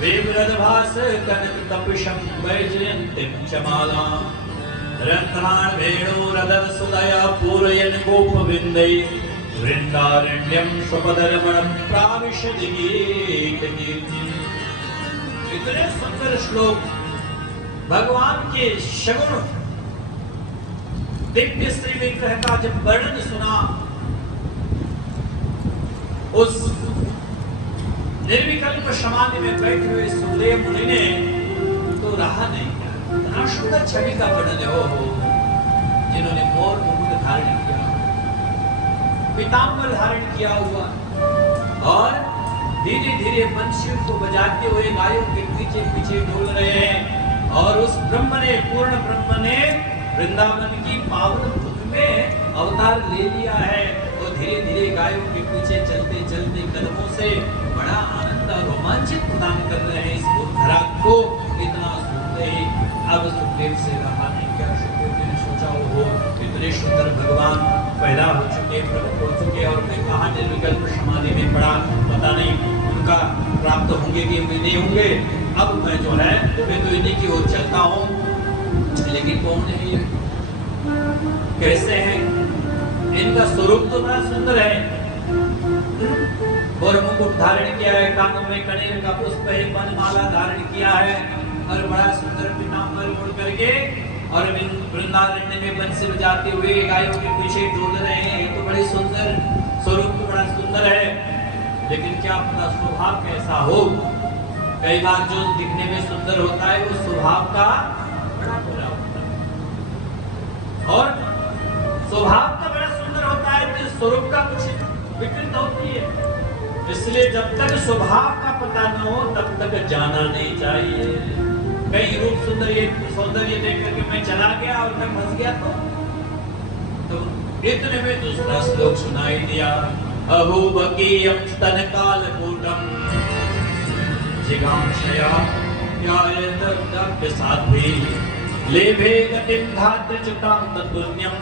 विव्रतभास कनकतपिशं वैजयन्तीं च मालां रन्ध्रान् वेणुरदनसुदया पूरयन् गोपविन्दै वृन्दारण्यं स्वपदरमणं प्राविशति गीतकीर्तिम्। इतने सुंदर श्लोक भगवान के शगुन दिव्य श्री विग्रह का जब वर्णन सुना, उस निर्विकल्प समाधि में बैठे हुए सुखदेव मुनि ने तो रहा नहीं किया। इतना सुंदर छवि का वर्णन है वो जिन्होंने मोर मुकुट धारण किया, पीतांबर धारण किया हुआ, और धीरे धीरे बंशी को बजाते हुए गायों के पीछे पीछे डोल रहे हैं। और उस ब्रह्म ने, पूर्ण ब्रह्म ने वृंदावन की पावन भूमि में अवतार ले लिया है। तो धीरे धीरे गायों के पीछे चलते चलते कदमों से बड़ा आनंद और रोमांचित प्रदान कर रहे हैं इस धरा को। इतना सुनते ही अब सुखदेव से रहा नहीं क्या। सुखदेव जी ने सोचा हो इतने सुंदर भगवान पैदा हो चुके, प्रकट हो चुके, और मैं कहाँ निर्विकल्प समाधि में पड़ा, पता नहीं उनका प्राप्त होंगे कि नहीं होंगे। अब मैं जो है मैं तो इन्हीं की ओर चलता हूँ, लेकिन कौन है ये, कैसे हैं, इनका स्वरूप तो बड़ा सुंदर है। और मुकुट धारण किया है, कानों में कनेर का पुष्प है, वनमाला धारण किया है, और बड़ा सुंदर पीतांबर ओढ़ करके और वृंदारण्य में बंसी बजाते हुए गायों के पीछे डोल रहे हैं। ये तो बड़ी सुंदर स्वरूप, तो बड़ा सुंदर है, लेकिन क्या अपना स्वभाव कैसा हो। कई बार जो दिखने में सुंदर होता है वो स्वभाव का बड़ा बुरा होता है, और स्वभाव का बड़ा सुंदर होता है तो स्वरूप का कुछ विकृत होती है। इसलिए जब तक स्वभाव का पता न हो तब तक जाना नहीं चाहिए। कई रूप सौंदर्य देख करके मैं चला गया और मैं फंस गया, तो इतने में दूसरा श्लोक सुनाई दिया। अभूवकीयं स्तनकालकूटं जिगांशया साध्वी लेभे गतिं धात्रिच्युतां तत्पुण्यं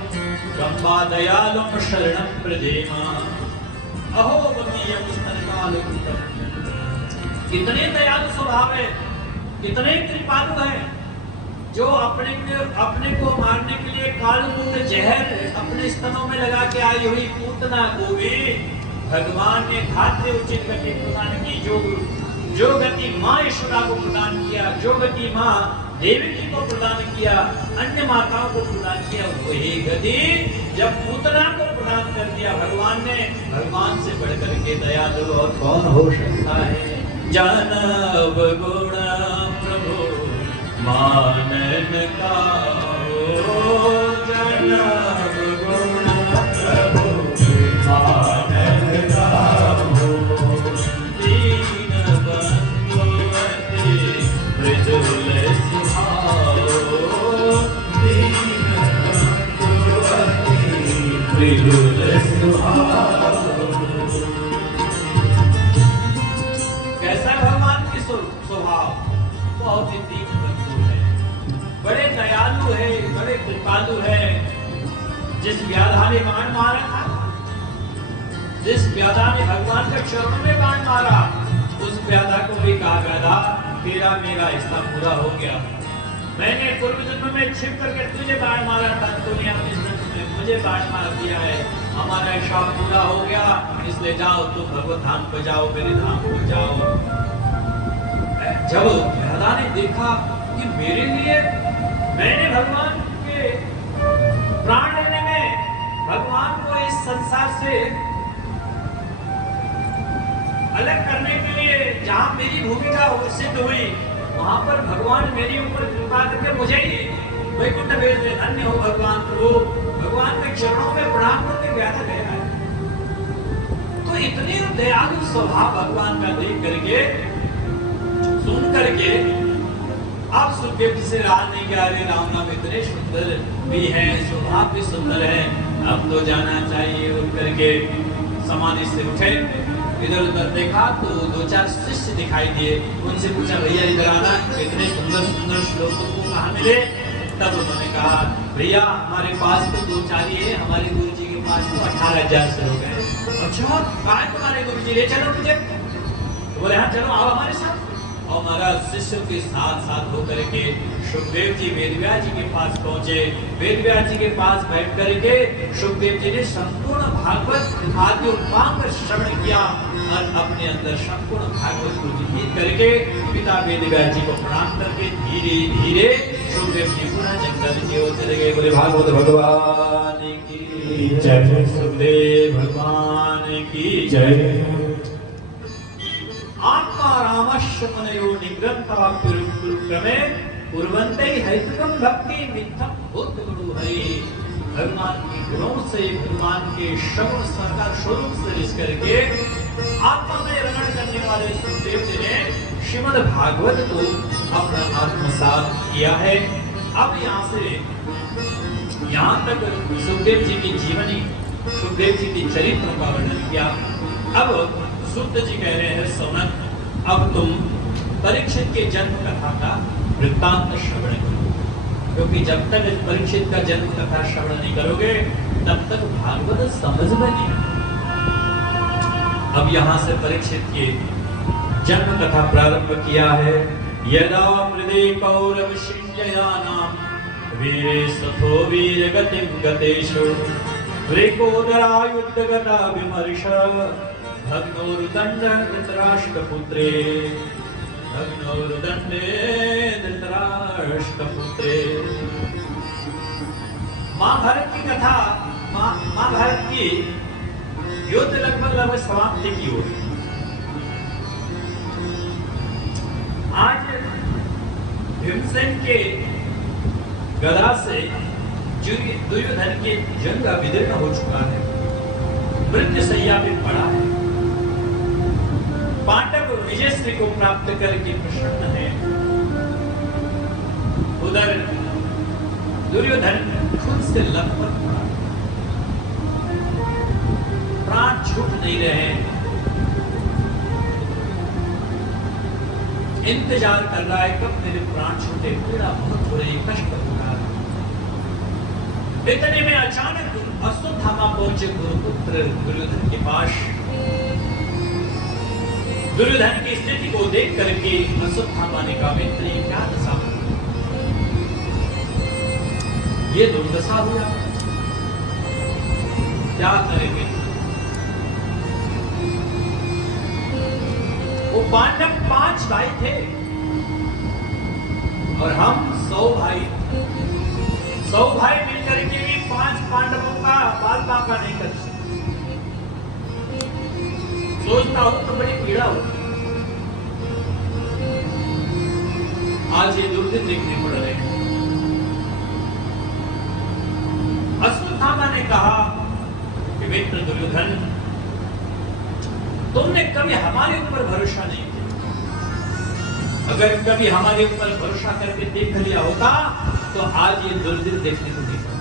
ब्रह्मादयालुं शरणं प्रजेमा। अहोवकीयं स्तनकालकूटं, कितने दयालु स्वभाव है, कितने कृपालु है, जो अपने को मारने के लिए कालकूट जहर अपने स्तनों में लगा के आई हुई पूतना को भी भगवान ने धात्रि उचित गति प्रदान की। जो गति माँ यशोदा को प्रदान किया, जो गति माँ देवकी को प्रदान किया, अन्य माताओं को प्रदान किया, वही गति जब पूतना को प्रदान कर दिया भगवान ने, भगवान से बढ़कर के दयालु और कौन हो सकता है। जानव गुण प्रभु मानन का, जानव गुण प्रभु मानन का, दीन बंधुमति मृदुल सुभाव, दीन बंधुमति मृदुल सुभाव। कैसा भगवान की स्वभाव, बहुत ही दीन बंधु है, बड़े दयालु है, बड़े कृपालु है। जिस व्याधा ने बाण मारा था, जिस व्याधा ने भगवान के चरणों में बाण मारा, उस व्याधा को भी कहा व्याधा तेरा मेरा हिस्सा पूरा हो गया। मैंने पूर्व जन्म में छिप करके तुझे बाण मारा था, तूने अपने जन्म में मुझे बाण मार दिया है, हमारा हिस्सा पूरा हो गया, इसलिए जाओ तुम भगवत धाम पर जाओ, मेरे धाम पर जाओ। जब व्याधा ने देखा कि मेरे लिए मैंने भगवान के प्राण लेने में, भगवान को इस संसार से अलग करने के लिए जहां मेरी भूमिका सिद्ध हुई, वहां पर भगवान मेरी ऊपर कृपा करके मुझे ही वैकुंठ भेज दे, धन्य हो भगवान प्रभु, भगवान के चरणों में प्रणाम करके व्याधा गया है। तो इतने दयालु स्वभाव भगवान का देख करके, सुन करके आप सुखदेव जी से राज नहीं किया, अरे राम नाम इतने सुंदर भी हैं, स्वभाव भी सुंदर है, अब तो जाना चाहिए। उठ करके समाधि से उठे, इधर उधर देखा तो दो चार शिष्य दिखाई दिए, उनसे पूछा भैया इधर आना, इतने सुंदर सुंदर श्लोक को कहाँ मिले? तब उन्होंने कहा भैया हमारे पास तो दो चार ही है, हमारे गुरु जी के पास तो 18,000 श्लोक है। अच्छा कहाँ है तुम्हारे गुरु जी, ले चलो मुझे। बोले हाँ चलो आओ हमारे साथ। और महाराज शिष्यों के साथ साथ होकर के सुखदेव जी वेदव्यास जी के पास पहुंचे। वेदव्यास जी के पास बैठ करके सुखदेव जी ने संपूर्ण भागवत आदि उपांग श्रवण किया और अपने अंदर संपूर्ण भागवत को निहित करके पिता वेदव्यास जी को प्रणाम करके धीरे धीरे सुखदेव जी पुनः जंगल की ओर चले गए। बोले भागवत भगवान की जय, सुखदेव भगवान की जय। आत्मा रामस्य मुनयो निग्रहता कुरुक्रमे कुर्वन्ते हैतुकं भक्ति मिथ्यं भूत गुरु हरि। भगवान के गुणों से, भगवान के श्रवण साकार स्वरूप से रिस करके आत्मा में रमण करने वाले सुखदेव जी ने श्रीमद् भागवत को अपना आत्मसात किया है। अब यहाँ तक सुखदेव जी की जीवनी, सुखदेव जी के चरित्र का वर्णन किया। अब सूत जी कह रहे हैं सौनक, अब तुम परीक्षित के जन्म कथा का वृत्तांत श्रवण करो, क्योंकि जब तक परीक्षित का जन्म कथा श्रवण नहीं करोगे तब तक भागवत समझ में नहीं आएगा। अब यहाँ से परीक्षित के जन्म कथा प्रारंभ किया है। यदा मृदे कौरव शिंजयानाम वीरे सथो वीर गतिं गतेषु वृकोदरा युद्धगता विमर्श भग्नोरुदंड धृतराष्ट्रपुत्रे भग्नोरुदंडे धृतराष्ट्रपुत्रे। महाभारत की कथा, महाभारत की युद्ध लगभग समाप्ति की ओर। आज भीमसेन के गदा से दुर्योधन के जंग विदीर्ण हो चुका है, मृत्यु शैया में पड़ा है। पांडव विजयश्री को प्राप्त करके प्रसन्न है। उधर दुर्योधन खुद से लथपथ पड़ा, प्राण छूट नहीं रहे, इंतजार कर रहा है कब मेरे प्राण छूटे, पीड़ा बहुत हो रही, कष्ट हो रहा है। इतने में अचानक अश्वत्थामा पहुंचे गुरुपुत्र दुर्योधन के पास। दुर्योधन की स्थिति को देख करके अश्वत्थामा ने कहा मित्र ये क्या दशा, ये दुर्दशा हुआ, क्या करेंगे? वो पांडव 5 भाई थे और हम 100 भाई। 100 भाई मिलकर के भी 5 पांडवों का बाल बांका नहीं कर सकते। सोचता हूं तो बड़ी पीड़ा हो। आज ये दुर्दिन देखने पड़ रहे हैं। अश्वत्थामा ने कहा कि मित्र दुर्योधन, तुमने कभी हमारे ऊपर भरोसा नहीं किया। अगर कभी हमारे ऊपर भरोसा करके देख लिया होता तो आज ये दुर्दिन देखने को नहीं पड़ता।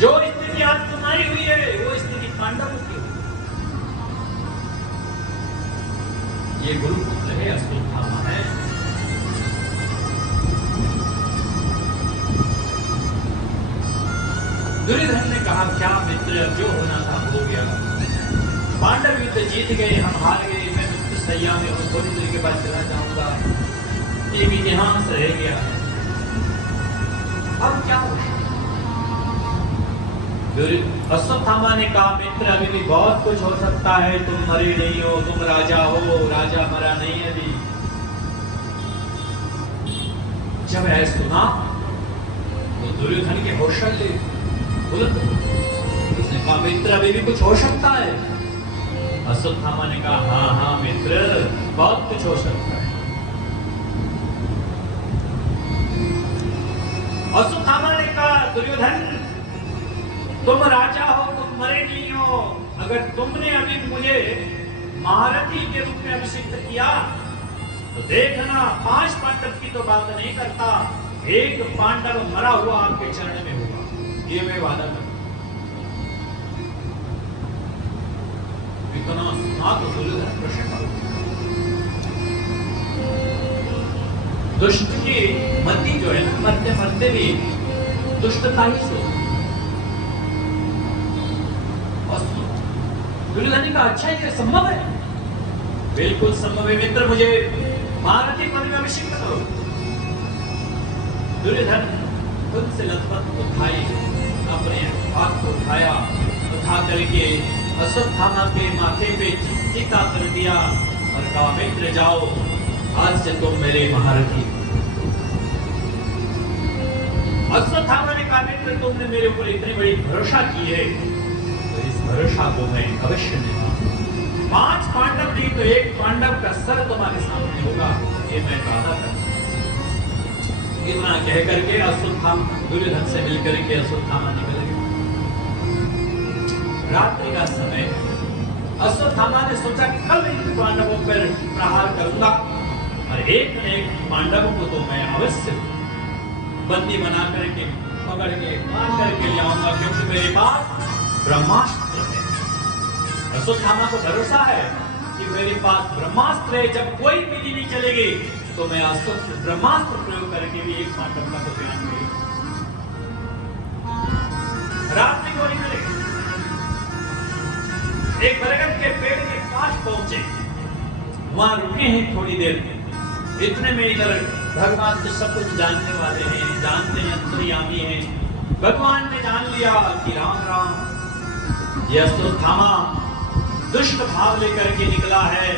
जो स्थिति आज तुम्हारी हुई है वो स्थिति पांडवों की हुई। ये गुरुपुत्र है, अश्वत्थामा है। दुर्योधन ने कहा क्या मित्र, जो होना था हो गया। पांडव युद्ध जीत गए, हम हार गए, मैं मृत्यु शैया में हूं, थोड़ी देर के बाद चला जाऊंगा, एक इतिहास रह गया है। अब क्या होगा? अश्वत्थामा ने कहा मित्र अभी भी बहुत कुछ हो सकता है, तुम मरे नहीं हो, तुम राजा हो, राजा मरा नहीं है अभी। जब ऐसा सुना तो दुर्योधन के होश चले, उसने कहा मित्र अभी भी कुछ हो सकता है। अश्वत्थामा ने कहा हाँ हाँ मित्र, बहुत कुछ हो सकता है। अश्वत्थामा ने कहा दुर्योधन तुम राजा हो, तुम मरे नहीं हो, अगर तुमने अभी मुझे महारथी के रूप में अभिषिक्त किया तो देखना 5 पांडव की तो बात नहीं करता, एक पांडव मरा हुआ आपके चरण में होगा, ये मैं वादा करता। इतना सुना तो दुर्योधन प्रश्न, दुष्ट की मति जो है ना, मरते मरते भी दुष्टता ही सो। दुर्योधन का अच्छा है, संभव है, बिल्कुल संभव है मित्र, मुझे महारथी पद में अभिषेक करो। दुर्योधन खुद से लथपथ उठाई, अपने हाथ को उठाया, उठा करके अश्वत्थामा के माथे पे टीका कर दिया और कहा मित्र जाओ, आज से तुम मेरे महारथी। अश्वत्थामा ने कहा मित्र तुमने मेरे ऊपर इतनी बड़ी भरोसा की है तो इस भरोसा को मैं अवश्य निभाऊंगा। 5 पांडव नहीं तो एक पांडव का सर तुम्हारे सामने होगा, ये मैं वादा करता हूं। इतना कह करके अश्वत्थामा दुर्योधन से मिलकर के अश्वत्थामा निकल गए। रात्रि का समय, अश्वत्थामा ने सोचा कल इन पांडवों पर प्रहार करूंगा और एक न एक पांडव को तो मैं अवश्य बंदी बना करके पकड़ के मार करके लाऊंगा, क्योंकि मेरे पास ब्रह्मास्त्र है। अश्वत्थामा को भरोसा है कि मेरे पास ब्रह्मास्त्र है, जब कोई विधि नहीं चलेगी तो मैं ब्रह्मास्त्र प्रयोग करके भी एक पांडव का तो ज्ञान करूंगा। रात्रि को निकले, एक बरगद के पेड़ के पास पहुंचे, वहां रुके हैं थोड़ी देर। इतने में इधर भगवान तो सब कुछ जानने वाले हैं, जानते हैं, अंतर्यामी हैं। भगवान ने जान लिया कि राम राम ये अश्वत्थामा दुष्ट भाव लेकर के निकला है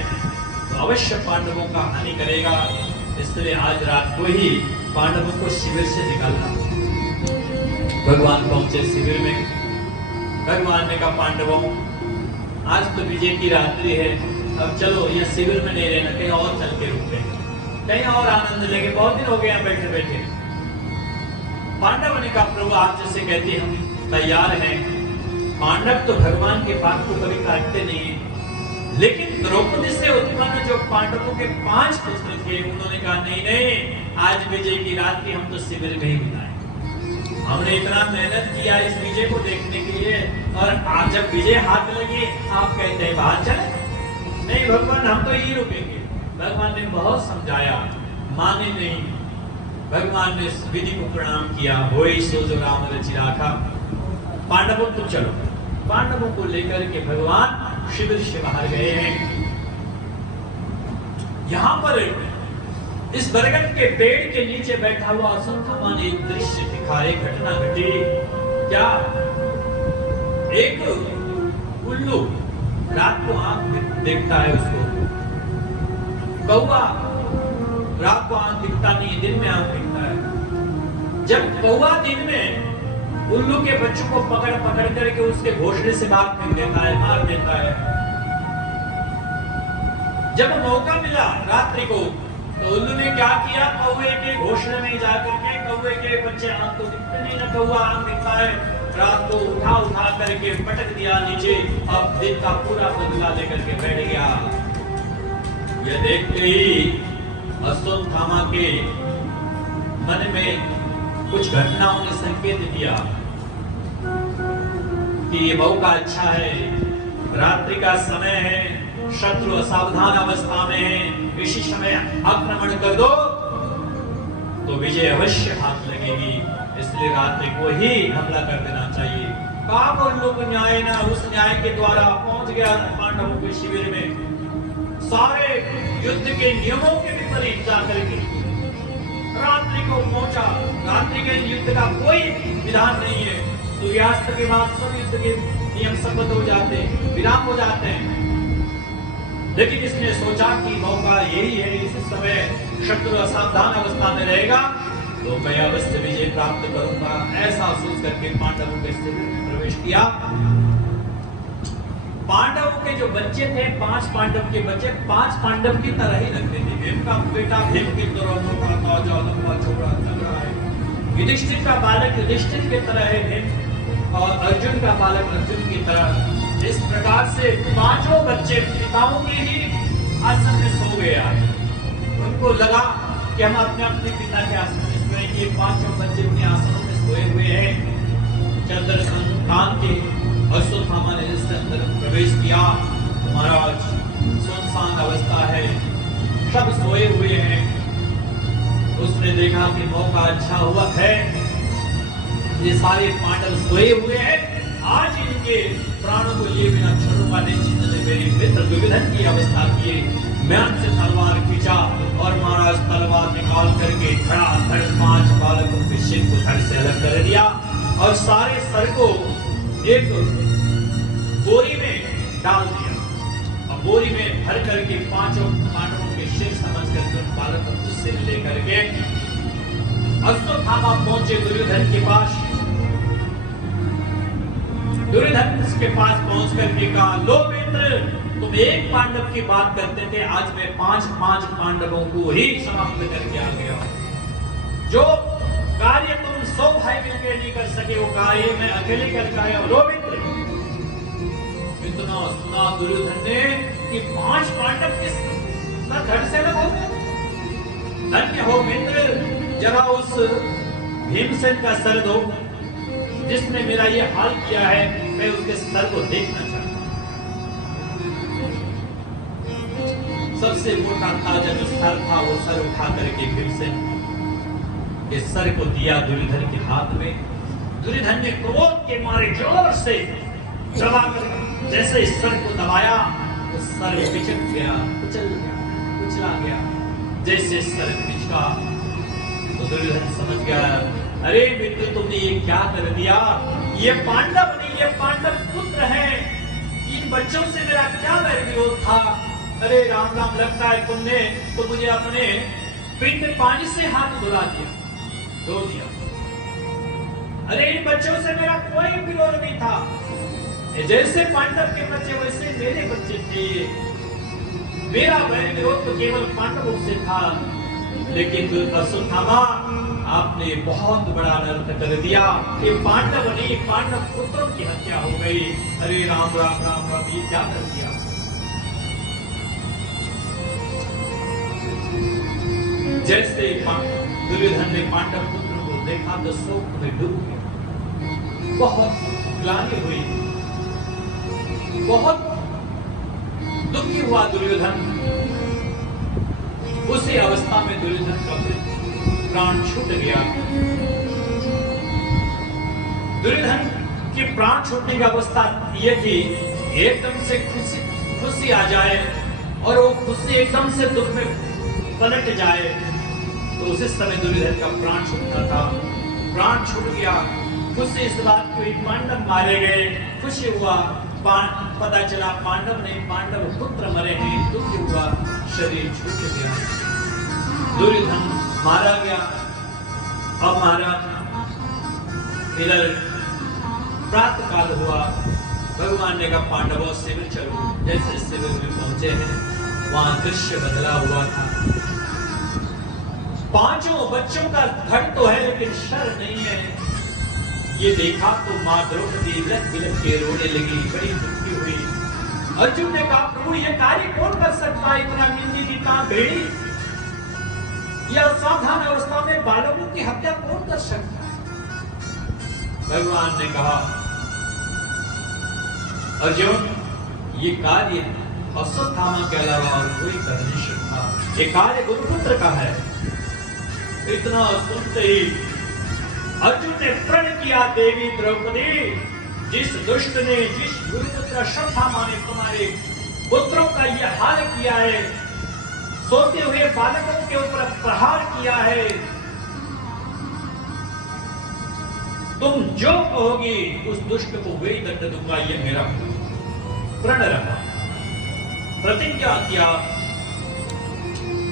तो अवश्य पांडवों का हानि करेगा, इसलिए आज रात को ही पांडवों को शिविर से निकालना। भगवान पहुंचे शिविर में। भगवान ने कहा पांडवों आज तो विजय की रात्रि है, अब चलो यह शिविर में नहीं रहना, कहीं और चल के रुकते हैं, कहीं और आनंद लेंगे, बहुत दिन हो गए यहाँ बैठे बैठे। पांडवों ने कहा प्रभु आप जैसे कहते हम तैयार हैं। पांडव तो भगवान के बात को कभी काटते नहीं है, लेकिन द्रौपदी से उत्पन्न जो पांडवों के 5 पुत्र थे उन्होंने कहा नहीं नहीं, आज विजय की रात्रि हम तो शिविर में ही बिताएं। हमने इतना मेहनत किया इस विजय को देखने के लिए, और आज जब विजय हाथ लगी आप कहते हैं बाहर चले। नहीं भगवान हम तो यही रुकेंगे। भगवान ने बहुत समझाया, माने नहीं। भगवान ने विधि को प्रणाम किया, होई सो जो राम रचि राखा। पांडवों को चलो, पांडवों को लेकर के भगवान शिविर से बाहर गए हैं। यहाँ पर इस बरगद के पेड़ के नीचे बैठा हुआ अश्वत्थामा ने एक दृश्य दिखा, एक घटना घटी। क्या? एक उल्लू रात को आंख देखता है, उसको कौवा रात को आंख दिखता नहीं, दिन में आंख दिखता है। जब कौवा दिन में उल्लू के बच्चों को पकड़ पकड़ करके उसके घोंसले से बाहर फेंक देता है, मार देता है। जब मौका मिला रात्रि को तो उल्लू ने क्या किया, कौवे के घोंसले में जाकर के कौवे के बच्चे आंख तो दिखते नहीं ना, कौवा आंख दिखता है, रात को उठा उठा करके पटक दिया नीचे। अब दिन का पूरा बदला लेकर के बैठ गया। यह देखते ही अश्वत्थामा के मन में कुछ घटनाओं ने संकेत दिया कि ये मौका अच्छा है, रात्रि का समय है, शत्रु असावधान अवस्था में है, इसी समय आक्रमण कर दो तो विजय अवश्य हाथ लगेगी, इसलिए रात्रि को ही हमला कर देना चाहिए। पाप और लोग न्याय ना, उस न्याय के द्वारा पहुंच गया पांडवों के शिविर में। सारे युद्ध के नियमों के विपरीत जाकर के रात्रि को पहुंचा। रात्रि के युद्ध का कोई विधान नहीं है, सूर्यास्त के बाद सब युद्ध के नियम सम्मत हो जाते हैं, विराम हो जाते हैं। लेकिन इसने सोचा कि मौका यही है, इस समय शत्रु असावधान अवस्था में रहेगा तो मैं अवश्य विजय प्राप्त करूंगा। ऐसा सोच करके पांडवों के शिविर में प्रवेश किया। पांडवों के जो बच्चे थे, 5 पांडव के बच्चे 5 पांडव की तरह ही लगते थे। भीम का बेटा भीम की तरह मोटा ताजा लंबा चौड़ा लग रहा है। युधिष्ठिर का बालक युधिष्ठिर की तरह है भीम, और अर्जुन का बालक अर्जुन की तरह इस प्रकार से पांचों बच्चे पिताओं के ही आसन में सो गए। आज उनको लगा कि हम अपने अपने पिता के आसन में सोए। ये पांचों बच्चे अपने आसनों में सोए हुए हैं। चंद्रकांत के अश्वत्थामा ने जिस अंदर प्रवेश किया, महाराज सुनसान अवस्था है, सब सोए हुए हैं। उसने देखा कि मौका अच्छा हुआ है, ये सारे पांडव सोए हुए हैं, आज इनके प्राणों को लिए बिना छोड़ूंगा नहीं। जिन्होंने मेरे मित्र दुर्योधन की अवस्था की, मैं उनसे तलवार खींचा और महाराज तलवार निकाल करके धड़ाधड़ 5 बालकों के सिर को धड़ से अलग कर दिया और सारे सर को एक बोरी में डाल दिया और बोरी में भर करके 5 पांडवों के सिर समझ करके उन बालकों को सिर लेकर के अश्वत्थामा पहुंचे दुर्योधन के पास। दुर्योधन के पास पहुंच करके कहा, लो मित्र, तुम एक पांडव की बात करते थे, आज मैं 5 पांडवों को ही समाप्त करके आ गया। जो कार्य तुम 100 भाई मिलकर नहीं कर सके, वो कार्य मैं अकेले करके आया। लो मित्र, इतना सुना दुर्योधन ने कि 5 पांडव किस धड़ से अलग हो गए। धन्य हो मित्र, जरा उस भीमसेन का सर दो जिसने मेरा ये हाल किया है, मैं उसके सर को देखना चाहता हूं। सबसे मोटा ताजा जो सर था वो सर उठा करके भीमसेन के सर को दिया दुर्योधन के हाथ में। दुर्योधन ने क्रोध के मारे जोर से दबा कर जैसे इस सर को दबाया, उस सर पिचक गया, कुचला गया। जैसे सर पिचका तो दुर्योधन समझ गया, अरे मित्र, तुमने ये क्या कर दिया? ये पांडव नहीं, ये पांडव पुत्र हैं। इन बच्चों से मेरा क्या वैर विरोध था? अरे राम राम, लगता है तुमने तो मुझे अपने पिंड पानी से हाथ धुला दिया, धो दिया। अरे इन बच्चों से मेरा कोई विरोध नहीं था। जैसे पांडव के बच्चे वैसे मेरे बच्चे थे। मेरा वैर विरोध तो केवल पांडवों से था। लेकिन अश्वत्थामा, आपने बहुत बड़ा अनर्थ कर दिया कि पांडव नहीं, पांडव पुत्रों की हत्या हो गई। अरे राम राम राम राम, ये क्या कर दिया? जैसे दुर्योधन ने पांडव पुत्रों को देखा तो शोक में डूब गया। बहुत ग्लानि हुई, बहुत दुखी हुआ दुर्योधन। उसी अवस्था में दुर्योधन का प्राण छूट गया। दुर्योधन की प्राण छूटने की अवस्था ये थी, एकदम से खुशी आ जाए और वो खुशी एकदम से दुख में पलट जाए। तो उसी समय दुर्योधन का प्राण छूटना था। प्राण छूट गया। खुशी इस बात को, पांडव मारे गए, खुशी हुआ। पता चला पांडव नहीं, पांडव पुत्र मरे हैं। दुख हुआ, शरीर छूट गया, दुर्योधन मारा गया। अब महाराज इधर प्रातः काल हुआ, भगवान ने कहा पांडवों शिविर चलो। जैसे शिविर में पहुंचे हैं, वहां दृश्य बदला हुआ था। 5 बच्चों का धड़ तो है लेकिन शर नहीं है। ये देखा तो मां द्रौपदी विलख विलख के रोने लगी, बड़ी दुखी हुई। अर्जुन ने कहा, प्रभु ये कार्य कौन कर सकता है? इतना निंदित, इतना भेड़ी, यह असावधान अवस्था में बालकों की हत्या कौन कर सकता है? भगवान ने कहा, अर्जुन, ये कार्य अश्वत्थामा के अलावा और कोई कर नहीं सकता। ये कार्य गुरुपुत्र का है। इतना सुनते ही अर्जुन ने प्रण किया, देवी द्रौपदी, जिस दुष्ट ने, जिस गुरुपुत्र अश्वत्थामा ने तुम्हारे पुत्रों का यह हाल किया है, सोते हुए बालकों के ऊपर प्रहार किया है, तुम जो कहोगी उस दुष्ट को वही दंड दूंगा। यह मेरा प्रण रहा, प्रतिज्ञा किया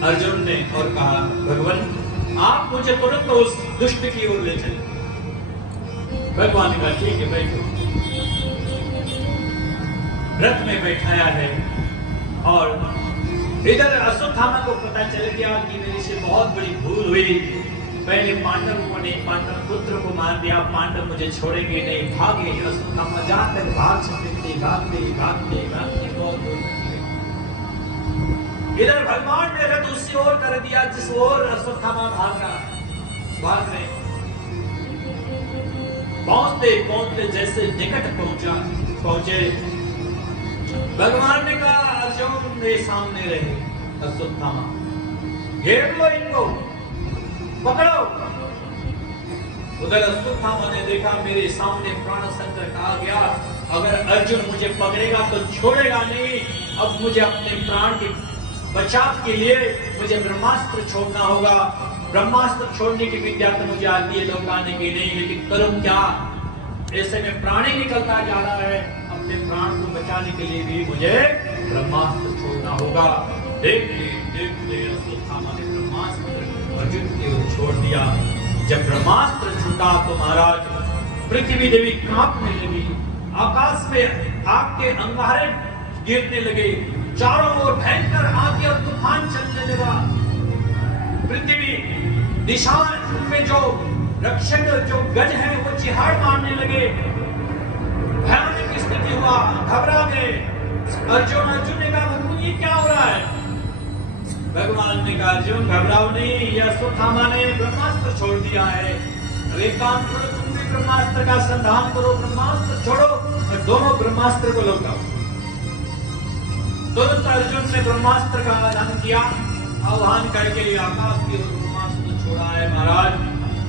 अर्जुन ने और कहा, भगवान आप मुझे तुरंत उस दुष्ट की ओर ले चले। भगवान ने कहा, ठीक है बैठो। रथ में बैठाया है और इधर अश्वत्थामा को पता चल गया कि मेरे से बहुत बड़ी भूल हुई। पहले पांडवों ने पांडव पुत्र को मार दिया, पांडव मुझे छोड़ेंगे नहीं, भागे अश्वत्थामा जाकर भाग सकते भागते भागते भागते बहुत दूर निकले। इधर भगवान ने रथ उसी ओर कर दिया जिस ओर अश्वत्थामा भाग रहे। पहुंचते पहुंचते जैसे निकट पहुंचे भगवान ने कहा अर्जुन मेरे सामने रहे, अश्वत्थामा घेर लो इनको, पकड़ो। उधर अश्वत्थामा ने देखा मेरे सामने प्राण संकट आ गया, अगर अर्जुन मुझे पकड़ेगा तो छोड़ेगा नहीं, अब मुझे अपने प्राण के बचाव के लिए मुझे ब्रह्मास्त्र छोड़ना होगा। ब्रह्मास्त्र छोड़ने की विद्या तो मुझे आती है लौटाने की नहीं, लेकिन करूं क्या, ऐसे में प्राण ही निकलता जा रहा है, अपने प्राण को बचाने के लिए भी मुझे ब्रह्मास्त्र छोड़ना होगा। देखते देखते अश्वत्थामा ने ब्रह्मास्त्र अर्जुन की ओर छोड़ दिया। जब ब्रह्मास्त्र छूटा तो महाराज पृथ्वी देवी कांपने लगी, आकाश में आग के अंगारे गिरने लगे, चारों ओर भयंकर आंधी और तूफान चलने लगा। पृथ्वी दिशा में जो रक्षक जो गज है वो चिहाड़ मारने लगे, भयानक स्थिति हुआ, घबरा गए। अर्जुन ने कहा भगवान ये क्या हो रहा है? भगवान ने कहा अर्जुन घबराओ नहीं, यह अश्वत्थामा ने ब्रह्मास्त्र छोड़ दिया है। अब एक काम करो, तुम भी ब्रह्मास्त्र का संधान करो, ब्रह्मास्त्र छोड़ो और दोनों ब्रह्मास्त्र को लौटाओ। तुरंत अर्जुन ने ब्रह्मास्त्र का आह्वान किया, आह्वान करके आकाश की ओर ब्रह्मास्त्र छोड़ा है। महाराज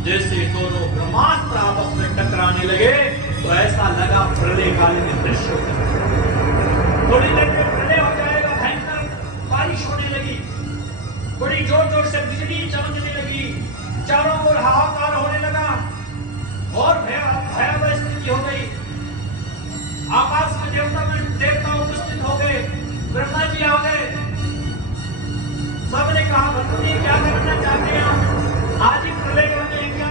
जैसे दोनों ब्रह्मास्त्र आपस में टकराने लगे तो ऐसा लगा प्रलयकालीन दृश्य। थोड़ी देर में प्रलय हो जाएगा, भयंकर बारिश होने लगी, बड़ी जोर जोर से बिजली चमकने लगी, चारों ओर हाहाकार होने लगा और भयावह स्थिति हो गई। आकाश में देवता उपस्थित हो गए, ब्रह्मा जी आ गए। सबने कहा भगवान क्या करना चाहते हैं आज ही प्रलय करने हैं क्या?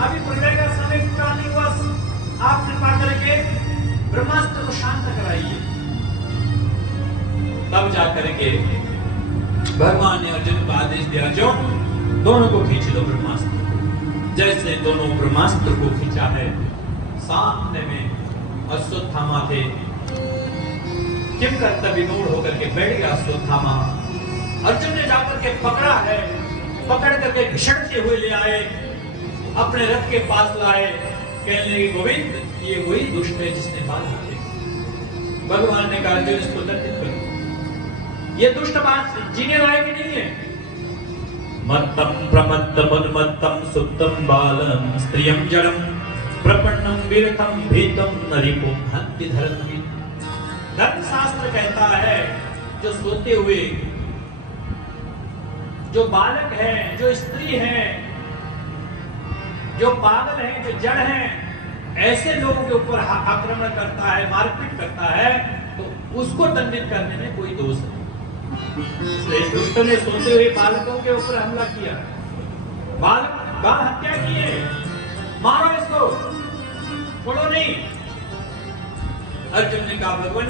अभी प्रलय का समय पूरा नहीं हुआ, आप कृपा करके ब्रह्मास्त्र को शांत कराइए। तब जाकर के भगवान ने अर्जुन को आदेश दिया, अर्जुन दोनों को खींच लो ब्रह्मास्त्र। जैसे दोनों ब्रह्मास्त्र को खींचा है, सामने में अश्वत्थामा थे, चिमकर विनूढ़ होकर के बैठ गया अश्वत्थामा। अर्जुन ने जाकर के पकड़ा है, पकड़ करके घिसटते हुए ले आए, अपने रथ के पास लाए, कहने लगे गोविंद ये वही दुष्ट है जिसने बाल काटे। भगवान ने कहा अर्जुन इसको दंडित करो, ये दुष्ट बात जीने लायक नहीं है। मत्तम प्रमत्तम उन्मत्तम सुप्तम बालम स्त्रियम जड़म प्रपन्नम वीरतम भीतम नरिपुम हन्ति धर्महि। धर्म शास्त्र कहता है जो सोते हुए, जो बालक है, जो स्त्री है, जो पागल है, जो जड़ है, ऐसे लोगों के ऊपर आक्रमण करता है, मारपीट करता है, तो उसको दंडित करने में कोई दोष नहीं। इस दुष्ट ने सोते हुए बालकों के ऊपर हमला किया, बाल हत्या की है, मारो इसको, छोड़ो नहीं। अर्जुन ने कहा भगवान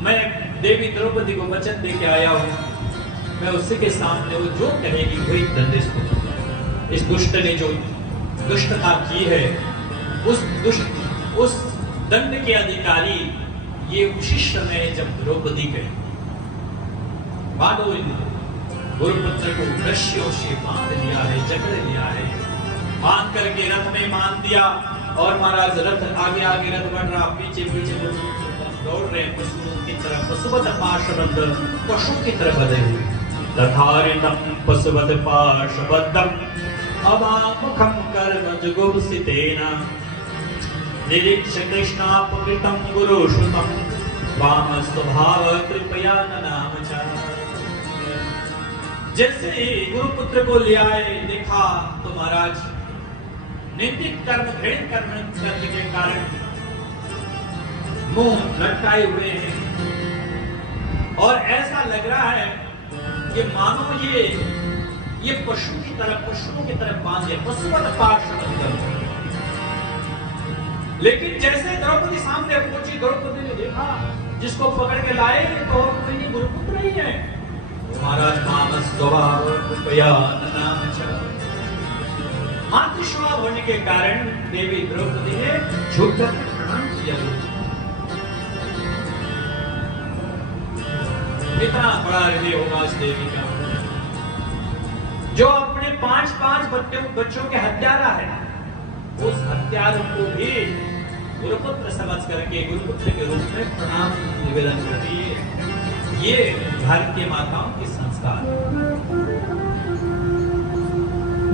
मैं देवी द्रौपदी को वचन दे के आया हूं, मैं उसी के सामने वो जो कहेगी वही दंडित करूंगा। इस दुष्ट ने जो दुष्टता की है, उस दंड के अधिकारी ये उसी समय जब द्रौपदी गई, गुरुपुत्र को रस्सियों से बांध लिया है, जकड़ लिया है, बांध करके रथ में बांध दिया और महाराज रथ आगे आगे रथ बढ़ रहा, पीछे पीछे दौड़ रहे पशुओं की तरह, पशुवत पाशबद्ध पशु की तरह बधे हुए। तथारितम पशुवत पाशबद्धम अवामुखम कर्मजुगुप्सितेन निरीक्ष्य कृष्णापकृतं गुरुश्रुतं वामस्वभाव कृपया ननामचा। जैसे ही गुरुपुत्र को ले आए, देखा तो महाराज निंदित कर्म घृणित कर्म करने के कारण मुंह लटकाए हुए हैं और ऐसा लग रहा है कि मानो ये पशु की तरह, पशुओं की तरह बांधे, पशुवत पाशबद्ध। लेकिन जैसे द्रौपदी सामने पहुंची, द्रौपदी ने देखा जिसको पकड़ के लाए तो कोई गुरुपुत्र ही है, महाराज माम स्वभाव कृपया ननाम च। मातृ स्वभाव होने के कारण देवी द्रौपदी ने झुककर प्रणाम किया। कितना बड़ा हृदय होगा इस देवी का, जो अपने 5-5 बच्चों के हत्यारा है, उस हत्यारों को भी गुरुपुत्र समझ करके गुरुपुत्र के रूप में प्रणाम निवेदन कर रही है। ये भारतीय माताओं के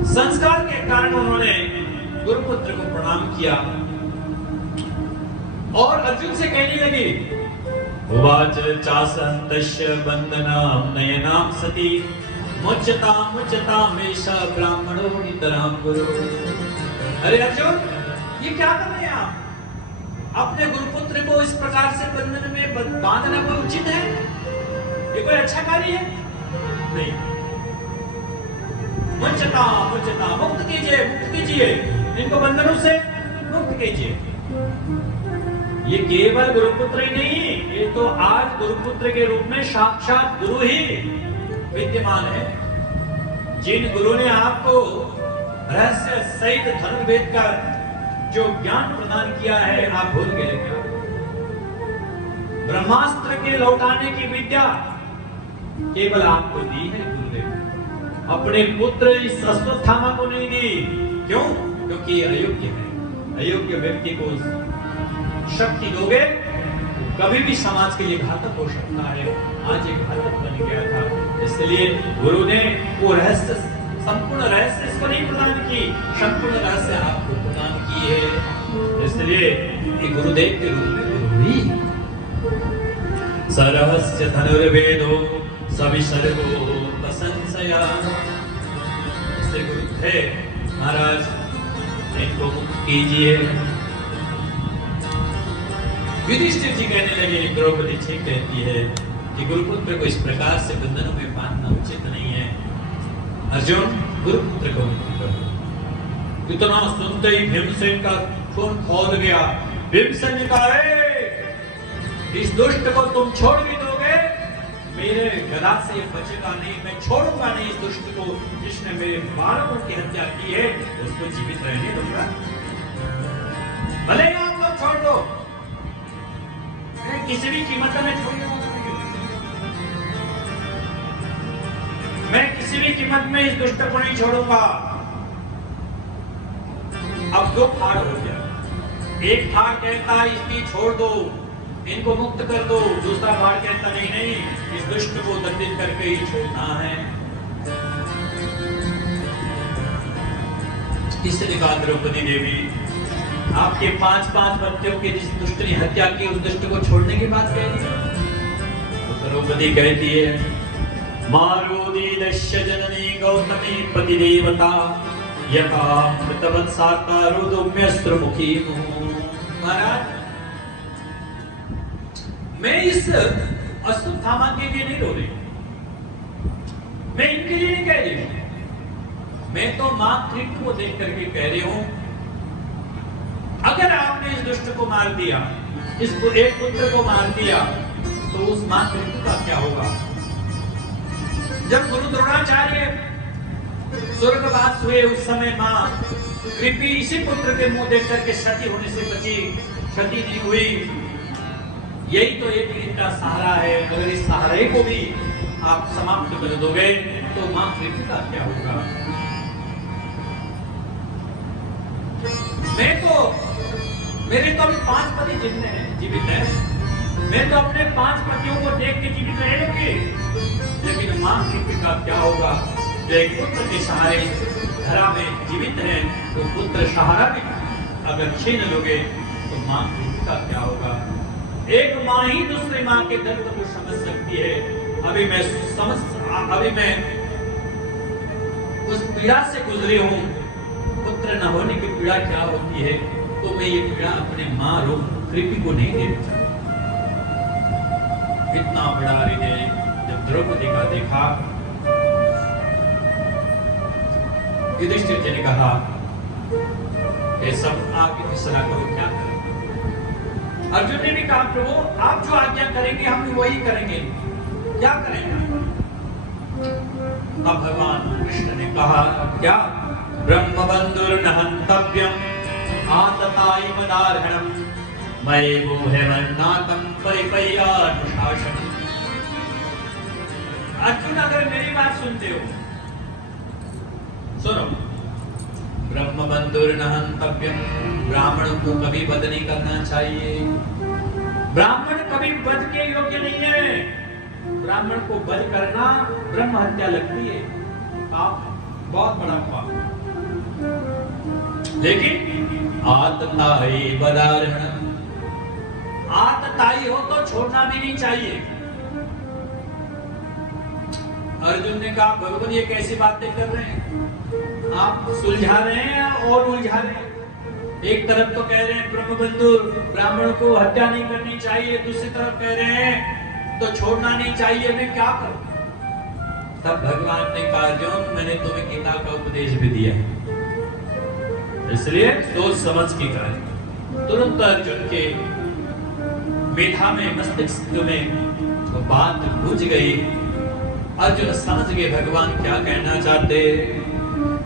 संस्कार के कारण उन्होंने गुरुपुत्र को प्रणाम किया और अर्जुन से कहने लगी, उवाच चासन्तस्य वन्दनां नयनां सती मुच्यता मेषा ब्राह्मणो नितरां गुरु। अरे अर्जुन, ये क्या कर रहे हैं आप? अपने गुरुपुत्र को इस प्रकार से बंधन में बांधना कोई उचित है? ये कोई अच्छा कार्य है? नहीं। मुच्यता मुक्त कीजिए, इनको बंधनों से मुक्त कीजिए। ये केवल गुरुपुत्र ही नहीं, ये तो आज गुरुपुत्र के रूप में साक्षात गुरु ही विद्यमान है। जिन गुरु ने आपको रहस्य सहित धनुर्वेद का जो ज्ञान प्रदान किया है, आप भूल गए क्या? ब्रह्मास्त्र के लौटाने की विद्या केवल आपको दी है गुरुदेव, अपने पुत्र इस अश्वत्थामा को नहीं दी। क्यों? क्योंकि अयोग्य है। अयोग्य व्यक्ति को शक्ति दोगे कभी भी समाज के लिए घातक हो सकता है। आज एक घातक बन गया था, इसलिए गुरु ने वो रहस्य, संपूर्ण रहस्य इसको नहीं प्रदान की, संपूर्ण रहस्य आपको प्रदान की है। इसलिए ये गुरुदेव के रूप में गुरु ही सरहस्य धनुर्वेदो सविसर्गो प्रशंसया। इसलिए गुरु है महाराज, इनको मुक्त कीजिए। युधिष्ठिर जी कहने लगे, द्रौपदी ठीक कहती है कि गुरुपुत्र को इस प्रकार से बंधनों में बांधना उचित नहीं है। अर्जुन, गुरुपुत्र को मुक्त करो। इतना सुनते ही भीमसेन का खून खौल गया। भीमसेन ने कहा, इस दुष्ट को तुम छोड़ भी दोगे, मेरे गदा से ये बचेगा नहीं, मैं छोड़ूंगा नहीं इस दुष्ट को, जिसने मेरे 12 की हत्या की है, उसको जीवित रहने दूंगा। भले आप लोग छोड़ दो, मैं किसी भी कीमत में छोड़ूंगा, मैं किसी भी कीमत में इस दुष्ट को नहीं छोड़ूंगा। अब 2 फाड़ हो गया। एक फाड़ कहता इसकी छोड़ दो, इनको मुक्त कर दो। दूसरा फाड़ कहता नहीं, इस दुष्ट को दंडित करके ही छोड़ना है। इसलिए कहा, द्रौपदी देवी, आपके 5-5 बच्चों के जिस दुष्ट ने हत्या की, उस दुष्ट को छोड़ने की बात कह दी। तो द्रौपदी कहती है, मारोदी दश्य जननी गौतमी पतिदेवता यथा मृतवत् साता रुदम्यस्त्रमुखी। महाराज, मैं इस अश्वत्थामा के लिए नहीं रो रही, मैं इनके लिए नहीं कह रही हूं, मैं तो मां कृष्ण को देख करके कह रही हूं, अगर आपने इस दुष्ट को मार दिया, इस एक पुत्र को मार दिया, तो उस मां कृष्ण का क्या होगा? जब गुरु द्रोणाचार्य स्वर्गवास हुए, उस समय मां कृपी इसी पुत्र के मुंह देख करके सती होने से बची, क्षति नहीं हुई। यही तो एक इनका सहारा है। अगर इस सहारे को भी आप समाप्त कर दोगे, तो मां कृपी का क्या होगा? मेरे तो अभी 5 पति जीवित हैं, मैं तो अपने 5 पतियों को देख के जीवित रह लूंगी, लेकिन मां कृपी का क्या होगा? जो एक पुत्र के सहारे धरा में जीवित है, तो पुत्र सहारा भी अगर छीन लोगे, तो मां कृपी का क्या होगा? एक मां ही दूसरी मां के दर्द को समझ सकती है। अभी मैं उस पीड़ा से गुजरी हूं, पुत्र न होने की पीड़ा क्या होती है, तो मैं ये पीड़ा अपने मां रूप कृपी को नहीं देना चाहता। इतना बड़ा हृदय जब द्रौपदी का देखा, युधिष्ठिर जी ने कहा, ये सब आपकी फैसला करो, क्या करें? अर्जुन ने भी कहा, प्रभु आप जो आज्ञा करेंगे हम वही करेंगे, क्या करेंगे? अब भगवान कृष्ण ने कहा क्या? ब्रह्मबंधुर्न हन्तव्यम् आततायि मदार्हणम् मयेवो हेमन्नाथं परिपय्यानुशासनम्। अर्जुन अगर मेरी बात सुनते हो, सुनो, ब्रह्मबंधुर्न हन्तव्यम्, ब्राह्मण को कभी वध नहीं करना चाहिए। ब्राह्मण कभी वध के योग्य नहीं है। ब्राह्मण को वध करना ब्रह्म हत्या लगती है, पाप, बहुत बड़ा पाप। लेकिन आततायि वदार्हणम्, आततायी हो तो छोड़ना भी नहीं चाहिए। अर्जुन ने कहा भगवान ये कैसी बातें कर रहे हैं, आप सुलझा रहे हैं और उलझा रहे हैं। एक तरफ तो कह रहे हैं ब्रह्मबंधु ब्राह्मण को हत्या नहीं करनी चाहिए, दूसरी तरफ कह रहे हैं तो छोड़ना नहीं चाहिए, मैं क्या करूं? तब भगवान ने कहा अर्जुन मैंने तुम्हें गीता का उपदेश भी दिया है, इसलिए सोच समझ के कहा। तुरंत अर्जुन के मेधा में, मस्तिष्क में वो बात बुझ गई। अर्जुन समझ गए भगवान क्या कहना चाहते।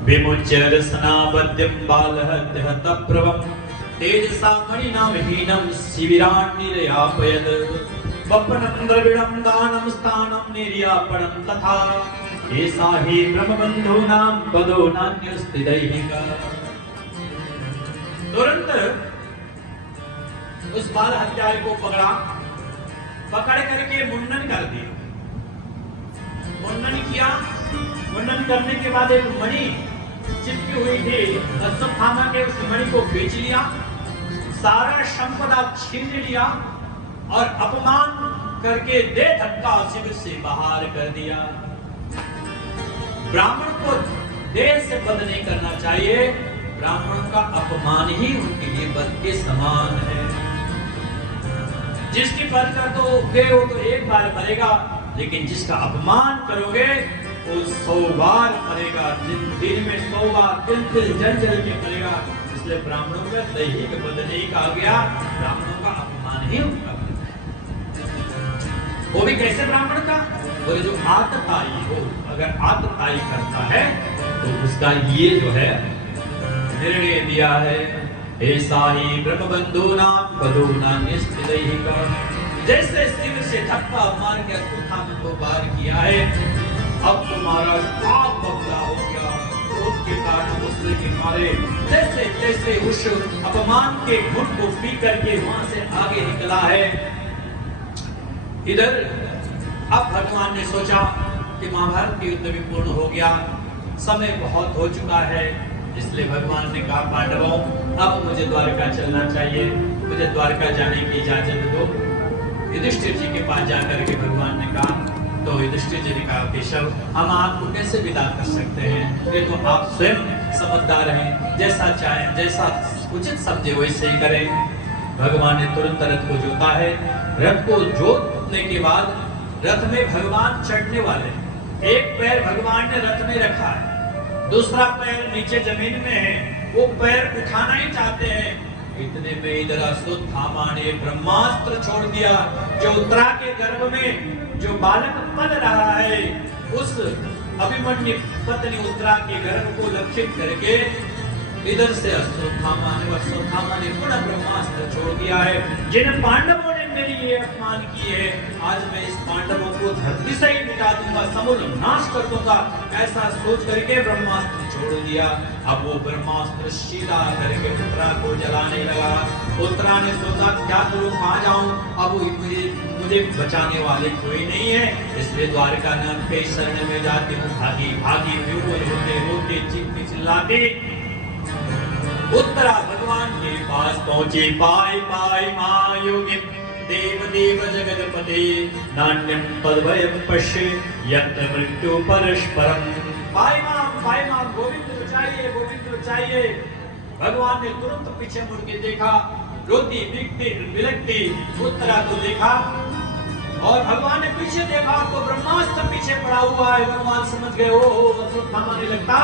विमुच्य रसनाबद्यं बालहत्यहतप्रभं तेजसा मणिना विहीनं शिविरान् निर्यापयत् वपनं द्रविणं दानं स्थानं निर्यापणं तथा ऐसा ही ब्रह्मबन्धूनां पदो नान्यस्ति दैहिका। तुरंत उस बाल हत्यारे को पकड़ करके मुंडन कर दिया। मुंडन किया, मुंडन करने के बाद एक मणि चिपकी हुई थी, अश्वत्थामा के उस मणि को बेच लिया, सारा संपदा छीन लिया और अपमान करके दे धक्का शिविर से बाहर कर दिया। ब्राह्मण को देह से वध नहीं करना चाहिए, ब्राह्मण का अपमान ही उनके लिए वध के समान है। जिसकी वध कर दोगे वो तो एक बार मरेगा, लेकिन जिसका अपमान करोगे वो 100 बार मरेगा, दिन में 100 बार तिल जल के मरेगा। इसलिए ब्राह्मणों का दैहिक वध नहीं कहा गया, ब्राह्मणों का अपमान ही उनका वध है। वो भी कैसे ब्राह्मण का? बोले जो आततायी हो, अगर आततायी करता है तो उसका ये जो है निर्णय दिया है। ऐसा ही ब्रह्मबंधूनां पदो नान्यस्ति दैहिका। जैसे शिव से धक्का मार के अश्वत्थामा को पार किया है, अब तुम्हारा पाप बदला हो गया। क्रोध के कारण गुस्से के मारे जैसे जैसे उस अपमान के घुट को पी करके वहां से आगे निकला है। इधर अब भगवान ने सोचा कि महाभारत के युद्ध भी पूर्ण हो गया, समय बहुत हो चुका है, इसलिए भगवान ने कहा पांडवों अब मुझे द्वारका चलना चाहिए, मुझे द्वारका जाने की इजाजत दो। युधिष्ठिर जी के पास जाकर के भगवान ने कहा, तो युधिष्ठिर जी ने कहा केशव हम आपको कैसे विदा कर सकते हैं, ये तो आप स्वयं समझदार हैं, जैसा चाहे जैसा उचित समझे वैसे ही करें। भगवान ने तुरंत रथ को जोता है। रथ को जोतने के बाद रथ में भगवान चढ़ने वाले, एक पैर भगवान ने रथ में रखा है, दूसरा पैर नीचे जमीन में है, वो पैर उठाना ही चाहते हैं। इतने में इधर अश्वत्थामा ने ब्रह्मास्त्र छोड़ दिया, जो उत्तरा के गर्भ में जो बालक पल रहा है, उस अभिमन्यु पत्नी उत्तरा के गर्भ को लक्षित करके इधर से अश्वत्थामा ने पुनः ब्रह्मास्त्र छोड़ दिया है। जिन पांडवों ने मेरी ये अपमान की है, आज मैं इस पांडवों को धरती से ही मिटा दूंगा, समूल नाश कर दूंगा, ऐसा सोच करके ब्रह्मास्त्र छोड़ दिया। अब वो ब्रह्मास्त्र सीधा करके उत्तरा को जलाने लगा। उत्तरा ने सोचा क्या करूं, कहां जाऊं, अब मुझे बचाने वाले कोई नहीं है, इसलिए द्वारका नाथ के शरण में जाती हूँ। भागी भागी रोते रोते चीखती चिल्लाती उत्तरा भगवान के पास पहुंची। पाई पाई महायोगी देव देव जगतपते नान्यं तद्वयं पश्ये यत्र मृत्यु परस्परम्। पाई मां गोविंद को चाहिए। भगवान ने तुरंत पीछे मुड़ के देखा, रोती बिलखती उत्तरा को देखा, और भगवान ने पीछे देखा तो ब्रह्मास्त्र पीछे पड़ा हुआ है। भगवान समझ गए, ओहो अश्वत्थामा ने लगता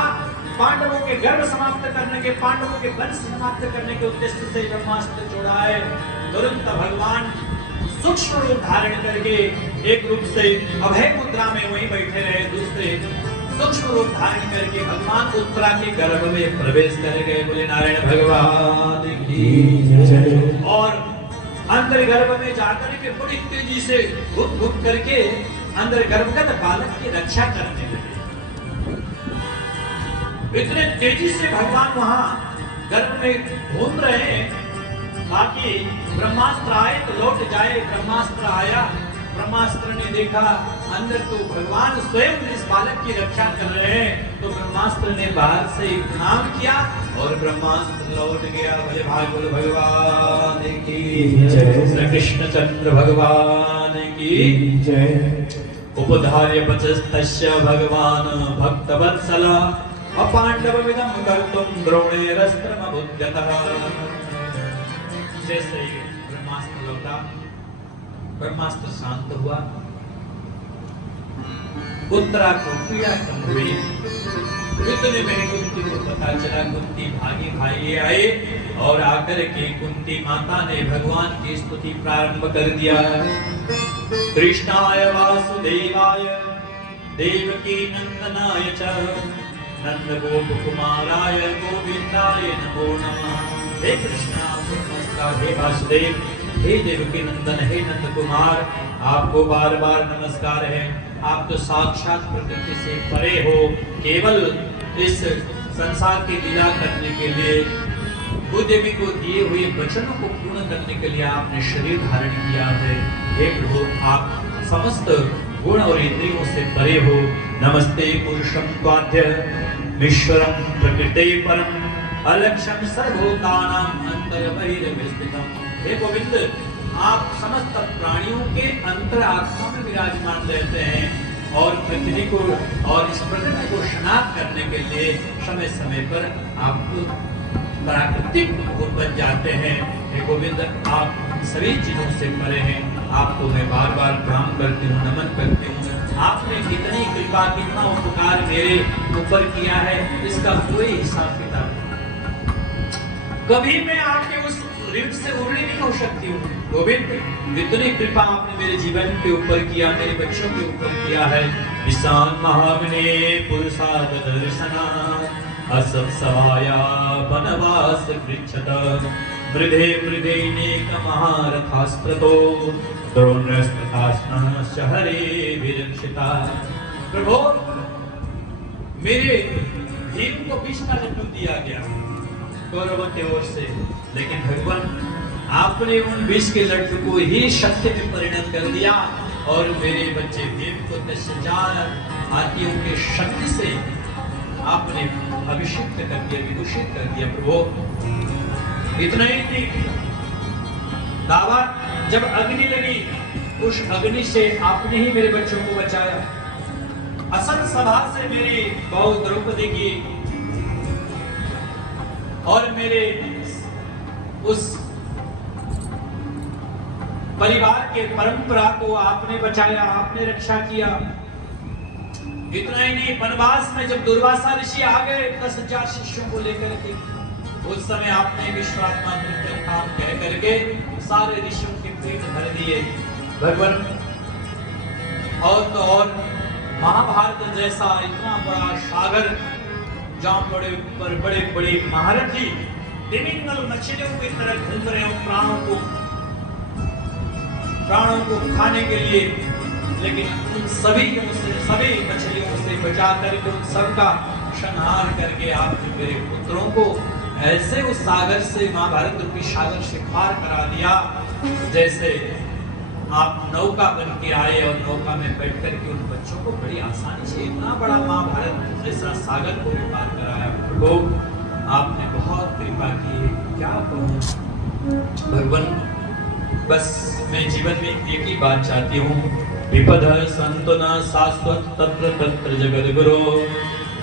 पांडवों के गर्भ समाप्त करने के, पांडवों के वंश समाप्त करने के उद्देश्य से ब्रह्मास्त्र छोड़ा है। तुरंत भगवान सूक्ष्म रूप धारण करके एक रूप से अभय मुद्रा में वहीं बैठे रहे, दूसरे सूक्ष्म रूप धारण करके भगवान उत्तरा के गर्भ में प्रवेश कर गए। बोले नारायण भगवान की जय। और अंदर गर्भ में जाकर के बड़ी तेजी से घुट घुट करके अंदर गर्भगत बालक की रक्षा करने लगे। इतने तेजी से भगवान वहां गर्भ में घूम रहे हैं ताकि ब्रह्मास्त्र आए तो लौट जाए। ब्रह्मास्त्र आया, ब्रह्मास्त्र ने देखा अंदर तो भगवान स्वयं इस बालक की रक्षा कर रहे हैं, तो ब्रह्मास्त्र ने बाहर से प्रणाम किया और ब्रह्मास्त्र लौट गया। बोले भागवत भगवान की जय, श्री कृष्ण चंद्र भगवान की जय। उपधार्य पचस्तस्य भगवान भक्तवत्सला अपांडवमिदं कर्तुं द्रोणेरस्त्रमभुद्यतः। जैसे ही ब्रह्मास्त्र लौटा, ब्रह्मास्त्र शांत हुआ, उत्तरा को पीड़ा कम हुई। इतने में कुंती को पता चला, कुंती भागी भाई आए और आकर के कुंती माता ने भगवान की स्तुति प्रारंभ कर दिया। कृष्णाय वासुदेवाय देवकी नंदनाय च नंद गोप कुमाराय गोविंदाय नमो नमः। हे कृष्णा, नमस्कार। हे वासुदेव, हे देवकी नंदन, हे नंद कुमार, आपको बार बार नमस्कार है। आप तो साक्षात प्रकृति से परे हो, केवल इस संसार की लीला करने के लिए, भूदेवी को दिए हुए वचनों को पूर्ण करने के लिए आपने शरीर धारण किया है। हे प्रभु, आप समस्त गुण और इंद्रियों से परे हो। नमस्ते पुरुषं त्वाद्य ईश्वरं प्रकृते परम अलक्ष्यं सर्वभूतानां अंतर्बहिर्विस्थितम्। हे गोविंद, आप समस्त प्राणियों के अंतर आत्मा में विराजमान रहते हैं और पृथ्वी को और इस प्रकृति को शनाख्त करने के लिए समय समय पर आप प्राकृतिक भूत बन जाते हैं। हे गोविंद, आप सभी चीजों से परे हैं। आपको मैं बार बार प्रणाम करती हूँ, नमन करती हूँ। आपने कितनी कृपा, कितना उपकार मेरे ऊपर किया है, इसका कोई हिसाब किताब नहीं। कभी मैं आपके उस ऋण से उबरी नहीं हो सकती हूँ। गोविंद, इतनी कृपा आपने मेरे जीवन के ऊपर किया, मेरे बच्चों के ऊपर किया है। विशाल महाविने पुरुषाद दर्शना असत सवाया वनवास पृच्छत मृधे मृधे नेक महारथास्त्रतो द्रोणस्त्रतास्न शहरे विरक्षिता। प्रभु, मेरे भीम को विष का लड्डू दिया गया कौरवों की ओर से, लेकिन भगवान आपने उन विष के लड्डू को ही शक्ति में परिणत कर दिया और मेरे बच्चे भीम को 10,000 हाथियों के शक्ति से आपने अभिषेक कर दिया, विभूषित कर दिया। प्रभु, इतना ही नहीं, दावा जब अग्नि लगी, उस अग्नि से आपने ही मेरे बच्चों को बचाया। असत सभा से मेरी बहू द्रौपदी की और मेरे उस परिवार के परंपरा को आपने बचाया, आपने रक्षा किया। इतना ही नहीं, वनवास में जब दुर्वासा ऋषि आ गए 10,000 शिष्यों को लेकर के, उस समय आपने विश्वात्मा काम कह करके सारे ऋषियों के पेट भर दिए। भगवान, और तो और महाभारत जैसा इतना बड़ा सागर, जहाँ बड़े बड़े महारथी तिमिंगल मछलियों की तरह घूम रहे हो प्राणों को खाने के लिए, लेकिन उन सभी मछलियों से बचा करके उन सबका संहार करके आपने मेरे पुत्रों को ऐसे उस सागर से, महाभारत रूपी सागर से पार करा दिया, जैसे आप नौका बन के आए और नौका में बैठ करके उन बच्चों को बड़ी आसानी से इतना बड़ा महाभारत जैसा सागर को भी पार कराया। प्रभु, आपने बहुत कृपा की, क्या कहूँ भगवान। बस मैं जीवन में एक ही बात चाहती हूँ, विपद संतो न शाश्वत तत्र तत्र जगद गुरु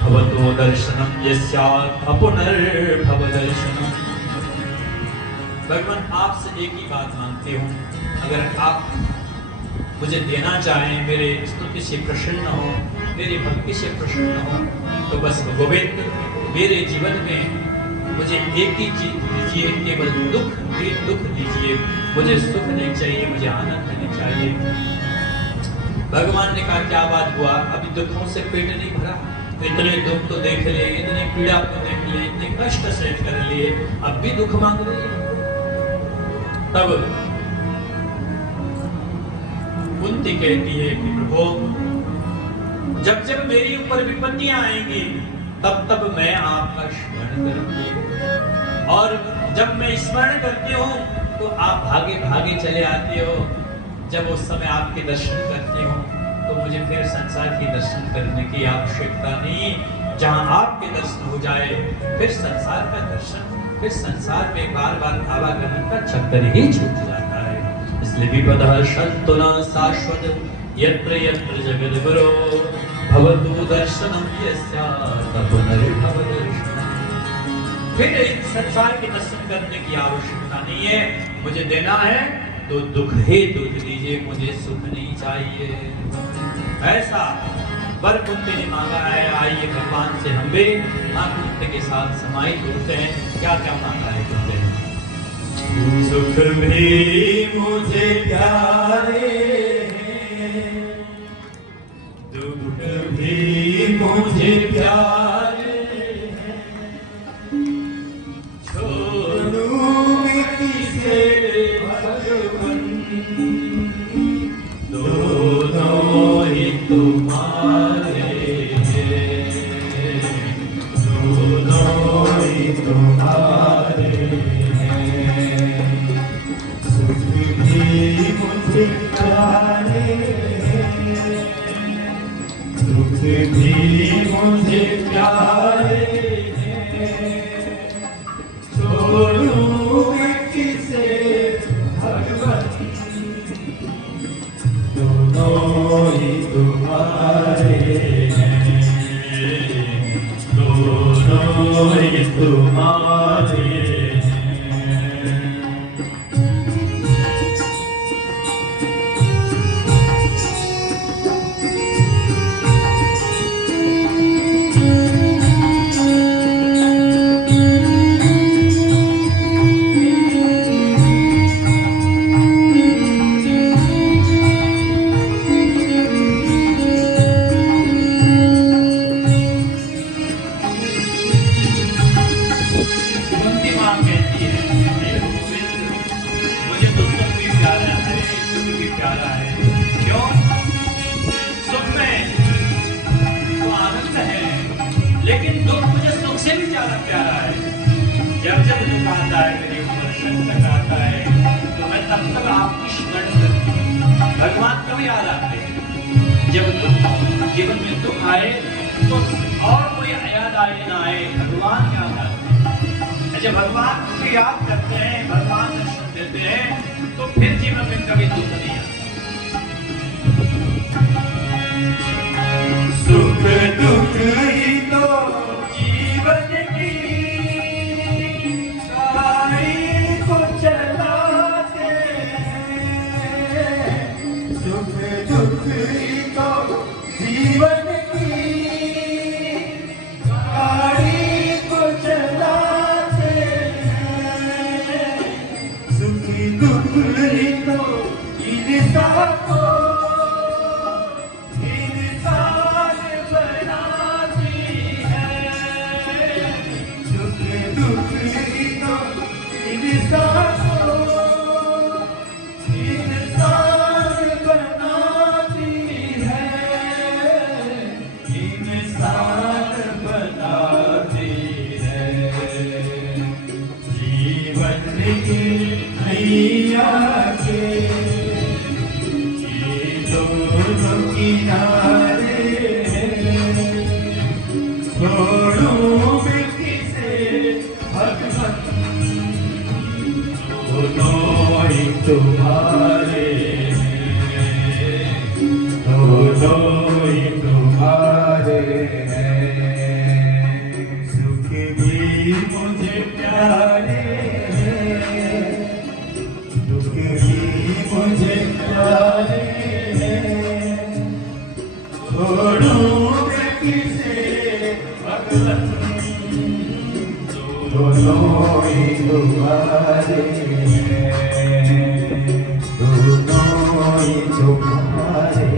भवतो दर्शनम यस्यात् अपुनर्भव दर्शनम। भगवान, आपसे एक ही बात मांगती हूँ, अगर आप मुझे देना चाहें, मेरे स्तुति से प्रसन्न हो, मेरी भक्ति से प्रसन्न हो, तो बस गोविंद मेरे जीवन में मुझे एक ही चीज दीजिए, केवल दुख दीजिए, मुझे सुख नहीं चाहिए, मुझे आनंद नहीं चाहिए। भगवान ने कहा क्या बात हुआ, अभी दुखों से पेट नहीं भरा, इतने दुख तो देख लिए, इतने पीड़ा तो देख लिए, इतने कष्ट सहन कर लिए, अब भी दुख मांग रही है। तब कुंती कहती है कि प्रभु जब जब मेरी ऊपर विपत्तियां आएंगी तब तब मैं आपका स्मरण करूंगी, और जब मैं स्मरण करती हूँ तो आप भागे भागे चले आते हो। जब उस समय आपके दर्शन करती हूँ तो मुझे फिर संसार के दर्शन करने की आवश्यकता नहीं, जहाँ आपके दर्शन हो जाए फिर संसार का दर्शन, फिर संसार में बार बार आवागमन का चक्कर ही छूट जाता है। इसलिए विपदः शन्तुना शाश्वत यत्र यत्र जगद्गुरो भवतु दर्शनम यस्यात् पुनर्भव दर्शनम। फिर इस संसार के दर्शन करने की आवश्यकता नहीं है, मुझे देना है तो दुख ही दुख दीजिए, मुझे सुख नहीं चाहिए। ऐसा वर कुंती ने मांगा है। आइए भगवान से हम भी मां कुंती के साथ समाहित होते हैं। क्या क्या मांगा है कुंती ने? सुख भी मुझे प्यारे हैं, दुख भी मुझे प्यारे हैं, छोड़ूं मैं किसे भगवन, दोनों ही तुम्हारे हैं, दोनों ही तुम्हारे हैं। सुख भी मुझे प्यारे हैं, दुख भी मुझे प्यारे हैं, छोड़ूं मैं किसे भगवन, दोनों ही तुम्हारे हैं, दोनों ही तुम्हारे हैं। कुंती मां कहती है मुझे तो सुख भी प्यारा है, दुख भी प्यारा है। क्यों? सुख में तो आनंद है, लेकिन दुख मुझे सुख से भी ज्यादा प्यारा है। जब जब दुख आता है, मेरे ऊपर संकट आता है, तो मैं तब तक आपकी स्मरण करती हूँ। भगवान कब याद आते हैं? जब जीवन में दुख आए तो और कोई याद आए ना आए, भगवान याद आते हैं। जब भगवान को याद करते हैं, भगवान दर्शन देते हैं, तो फिर जीवन में कभी दुख नहीं आता। सुख दुख ही तो जीवन की गाड़ी को चलाते हैं, सुख दुख ही तो जीवन की गाड़ी को चलाते हैं, सुख दुख ही तो इंसान को इंसान बनाती है, सुख दुख ही तो इंसान को इंसान बनाती है, इंसान बनाती है। जीवन की नैया के दोनों किनारे हैं, छोड़ूं मैं किसे भगवन, दोनों ही तुम्हारे हैं, दोनों ही तुम्हारे हैं। सुख भी मुझे प्यारे हैं, दुख भी मुझे प्यारे हैं, छोड़ूं मैं किसे भगवन, दोनों ही तुम्हारे दोनों ही तुम्हारे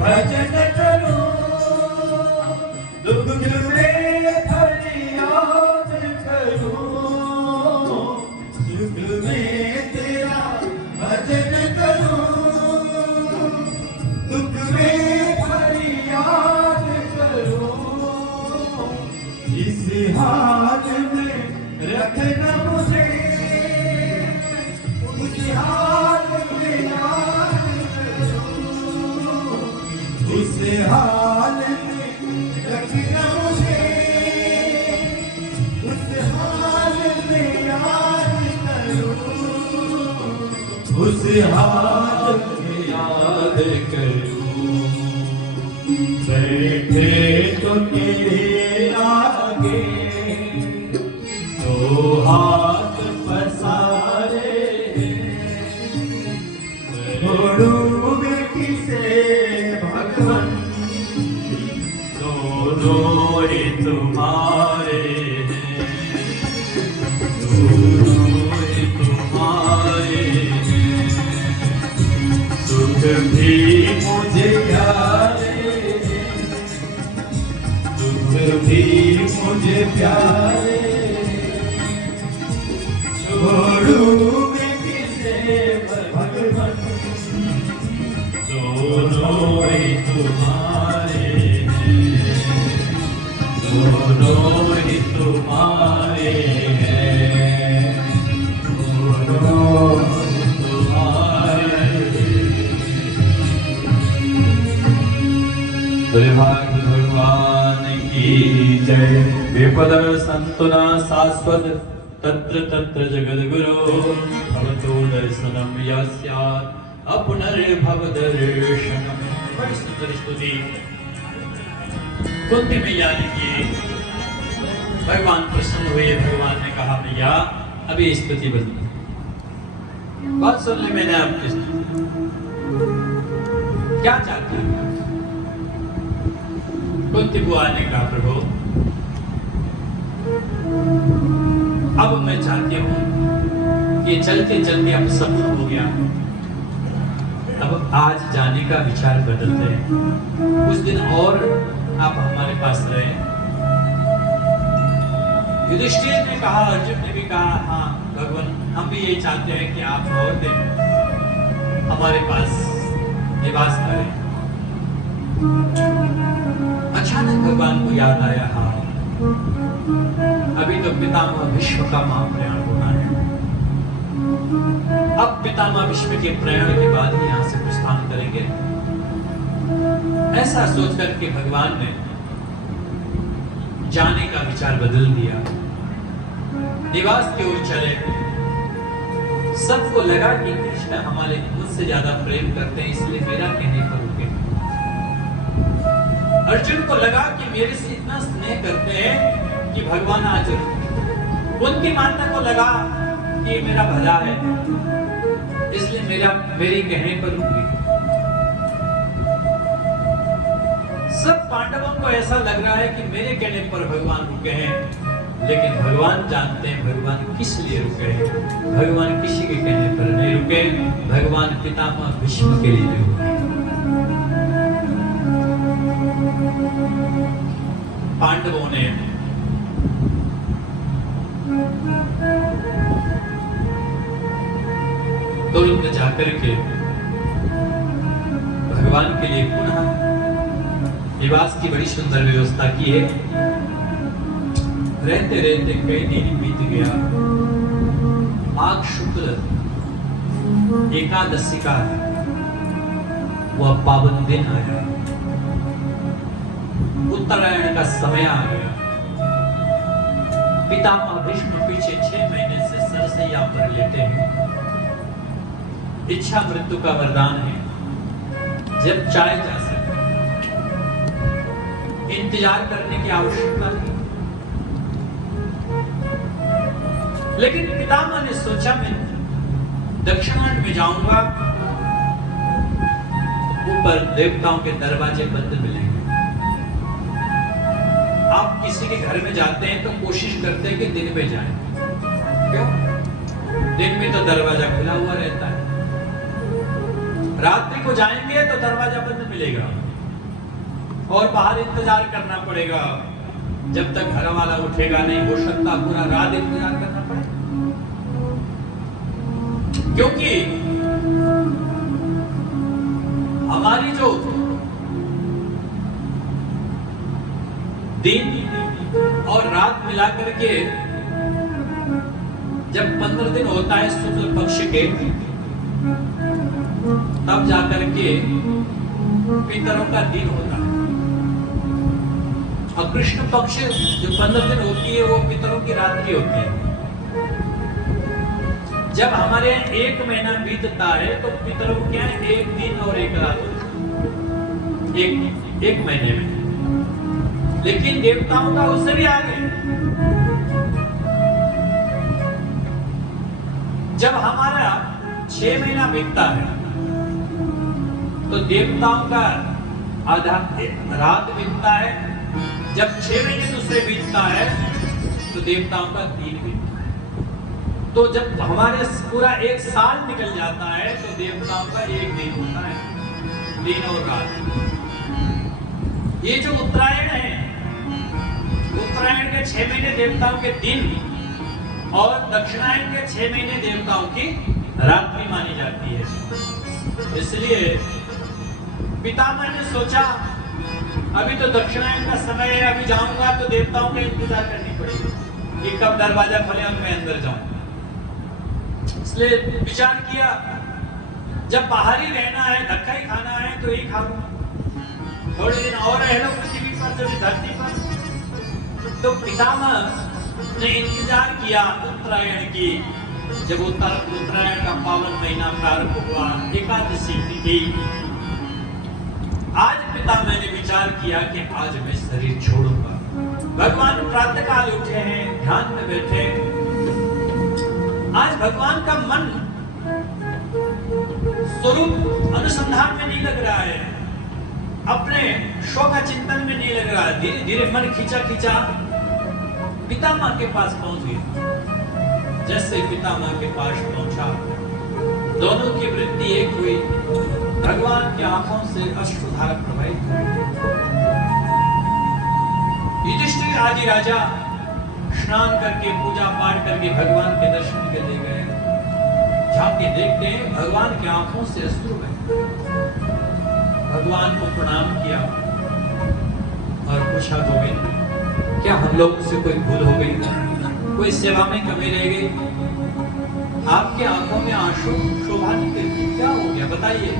भजन करो दुख में फरियाद करो सुख में तेरा भजन करो दुख में फरियाद करो इस हाल में रखना मुझे उस हाल में याद इस हाल में रखना मुझे उस हाल में याद करो उस हाल में याद करो बैठे तो तेरे आगे तो हाथ पसारे छोड़ू बेटी से भगवान दोनों ही तुम्हारे दोनों ही तुम्हारे सुख भी मुझे प्यारे दुख भी मुझे प्यारे छोड़ू बेटी से भगवान दोनों ही तुम्हारे दोनों ही तुम्हारे दोनों तुम्हारे भाग्य भगवान की जय विपद संतुना शाश्वत तत्र तत्र जगद्गुरो भवतो दर्शनम यस्यात् अपनर्भव दर्शनम। बड़ी सुंदर स्तुति कुंती मैया ने की। भगवान प्रसन्न हुए। भगवान ने कहा मैया अभी स्तुति बदली बात सुन ली मैंने आपकी क्या चाहती है। कुंती बुआ ने कहा प्रभु अब मैं चाहती हूँ कि चलते चलते अब सफर हो गया अब आज जाने का विचार बदलते हैं कुछ दिन और आप हमारे पास रहे। युधिष्ठिर ने कहा अर्जुन ने भी कहा हाँ भगवान हम भी यही चाहते हैं कि आप और दिन हमारे पास निवास करें। अचानक भगवान को याद आया हाँ अभी तो पितामह भीष्म का महाप्रयाण होना है। अब पितामह भीष्म के प्रयाण के बाद ही यहाँ से प्रस्थान करेंगे। ऐसा सोच करके भगवान ने जाने का विचार बदल दिया। निवास की ओर चले। सबको लगा कि कृष्ण हमारे मुझसे ज्यादा प्रेम करते हैं इसलिए मेरा कहने पर रुके। अर्जुन को लगा कि मेरे से इतना स्नेह करते हैं कि भगवान आज उनकी माता को लगा कि मेरा भला है इसलिए मेरे कहने पर रुक गई। सब पांडवों को ऐसा लग रहा है कि मेरे कहने पर भगवान रुके हैं लेकिन भगवान जानते हैं भगवान किस लिए रुके हैं। भगवान किसी के कहने पर नहीं रुके। भगवान पितामह भीष्म के लिए रुके। पांडवों ने तुरंत जाकर के भगवान के लिए पुनः निवास की बड़ी सुंदर व्यवस्था की है। रहते रहते कई दिन बीत गया। माघ शुक्ल एकादशी का वह पावन दिन आया, उत्तरायण का समय आ गया। पितामह भीष्म पीछे 6 महीने से सरसैया पर लेटे हैं। इच्छा मृत्यु का वरदान है, जब चाहे जा सकते, इंतजार करने की आवश्यकता नहीं। लेकिन पितामह ने सोचा मैं दक्षिणायन में जाऊंगा, ऊपर देवताओं के दरवाजे बंद मिलेंगे। आप किसी के घर में जाते हैं तो कोशिश करते हैं कि दिन में जाएं। क्यों? दिन में तो दरवाजा खुला हुआ रहता है, रात्रि को जाएंगे तो दरवाजा बंद मिलेगा और बाहर इंतजार करना पड़ेगा जब तक घर वाला उठेगा नहीं। हो सकता पूरा रात इंतजार करना पड़े, क्योंकि हमारी जो दिन और रात मिलाकर के जब 15 दिन होता है शुक्ल पक्ष के, तब जाकर के पितरों का दिन होता है। और कृष्ण पक्ष जो 15 दिन होती है वो पितरों की रात्रि होती है। जब हमारे 1 महीना बीतता है तो पितरों क्या है, 1 दिन और 1 रात एक महीने में। लेकिन देवताओं का उससे भी आगे, जब हमारा 6 महीना बीतता है तो देवताओं का आधा रात बीतता है। जब 6 महीने दूसरे बीतता है तो देवताओं का दिन बीतता है। तो जब हमारे पूरा 1 साल निकल जाता है तो देवताओं का 1 दिन होता है, दिन और रात। ये जो उत्तरायण है, उत्तरायण के 6 महीने देवताओं के दिन और दक्षिणायन के 6 महीने देवताओं की रात्रि मानी जाती है। इसलिए पितामह ने सोचा अभी तो दक्षिणायन का समय है, अभी जाऊंगा तो देवताओं का इंतजार करनी पड़ेगी कि कब दरवाजा खोले और मैं अंदर जाऊं। इसलिए विचार किया जब बाहर ही रहना है, धक्का ही खाना है तो यही खा लूं, थोड़े दिन और रह लो पृथ्वी पर, जो धरती पर। तो पितामह ने इंतजार किया उत्तरायण की। जब उत्तरायण का पावन महीना प्रारंभ हुआ, एकादशी तिथि, आज पितामह ने विचार किया कि आज मैं शरीर छोड़ूंगा। भगवान प्रातःकाल उठे हैं, ध्यान में बैठे। आज भगवान का मन स्वरूप अनुसंधान में नहीं लग रहा है, अपने शोक चिंतन में नहीं लग रहा है। धीरे धीरे मन खींचा पितामह के पास पहुंच गया। जैसे पितामह के पास पहुंचा, दोनों की वृत्ति एक हुई। भगवान की आंखों से अश्रुधारा प्रवाहित हुई। युधिष्ठिर आदि राजा स्नान करके पूजा पाठ करके भगवान के दर्शन के लिए गए। जाके देखते हैं भगवान की आंखों से अश्रु बहे। भगवान को प्रणाम किया और पूछा, गोविंद क्या हम लोगों से कोई भूल हो गई, कोई सेवा में कमी रह गई? आपके आंखों में आंसू शोभा नहीं करती, क्या हो गया बताइए,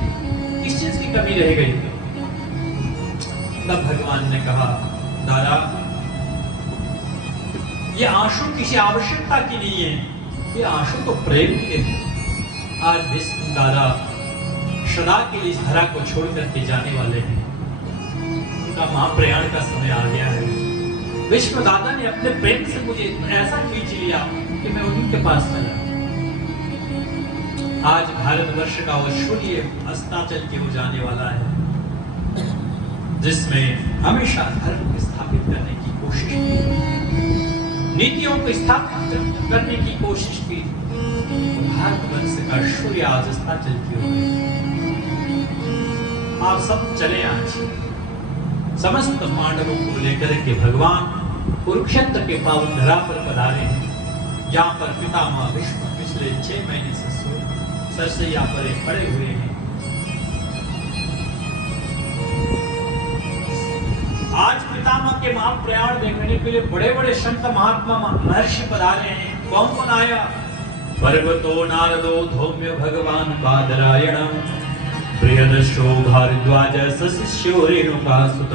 किस चीज की कमी रह गई? तब भगवान ने कहा, दादा ये आंसू किसी आवश्यकता की नहीं है, ये आंसू तो प्रेम के हैं। आज भीष्म दादा सदा के लिए इस धरा को छोड़ करके जाने वाले हैं, उनका महाप्रयाण का समय आ गया है। भीष्म दादा ने अपने प्रेम से मुझे ऐसा खींच लिया कि मैं उन्हीं के पास चला। आज भारतवर्ष का वो सूर्य अस्ताचल के हो जाने वाला है, जिसमें हमेशा धर्म को स्थापित करने की कोशिश की, नीतियों को स्थापित करने की कोशिश की। भारतवर्ष का सूर्य आज अस्ताचल की हो गया। आप सब चले आज समस्त पांडवों को लेकर के भगवान कुरुक्षेत्र के पावन धरा पर पधारे हैं, जहाँ पर पितामह भीष्म पिछले 6 महीने से सरसैया पर पड़े हुए हैं। आज पितामह के महाप्रयाण देखने के लिए बड़े बड़े संत महात्मा महर्षि पधारे हैं। कौन कौन आया? पर्वतो नारदो धौम्य भगवान बादरायण प्रियदर्शो भारद्वाज सशिष्यो रेणुकासुत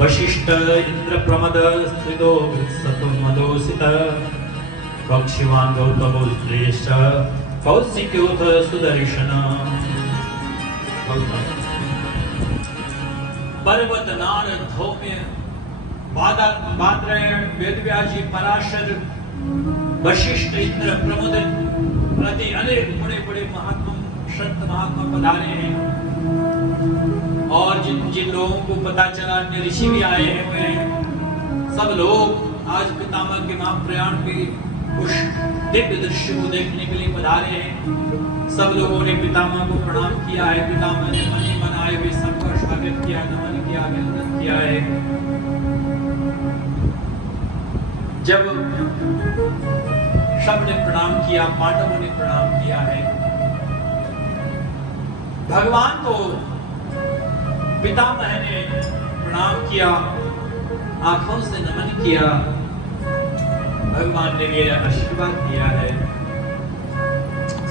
वशिष्ठ इंद्र प्रमद स्त्रिदो सतुमदोसित कक्षिवान गौतमो श्रेष्ठ कौशिक्योथ सुदर्शन। पर्वत नारद धौम्य बादरायण वेदव्यासी पराशर वशिष्ठ इंद्र प्रमद प्रति अनेक बड़े बड़े महात्मा संत महात्मा पधारे हैं। और जिन जिन लोगों को पता चला अन्य ऋषि भी आए हुए हैं, सब लोग आज पितामह के महाप्रयाण के उस दिव्य दृश्य को देखने के लिए पधारे हैं। सब लोगों ने पितामह को प्रणाम किया है। पितामह ने मन ही मन आए हुए सबका स्वागत किया, नमन किया, अभिनंदन किया है। जब सबने प्रणाम किया, पांडवों ने प्रणाम किया है। भगवान को पितामह ने प्रणाम किया, आंखों से नमन किया। भगवान ने मेरा आशीर्वाद दिया है।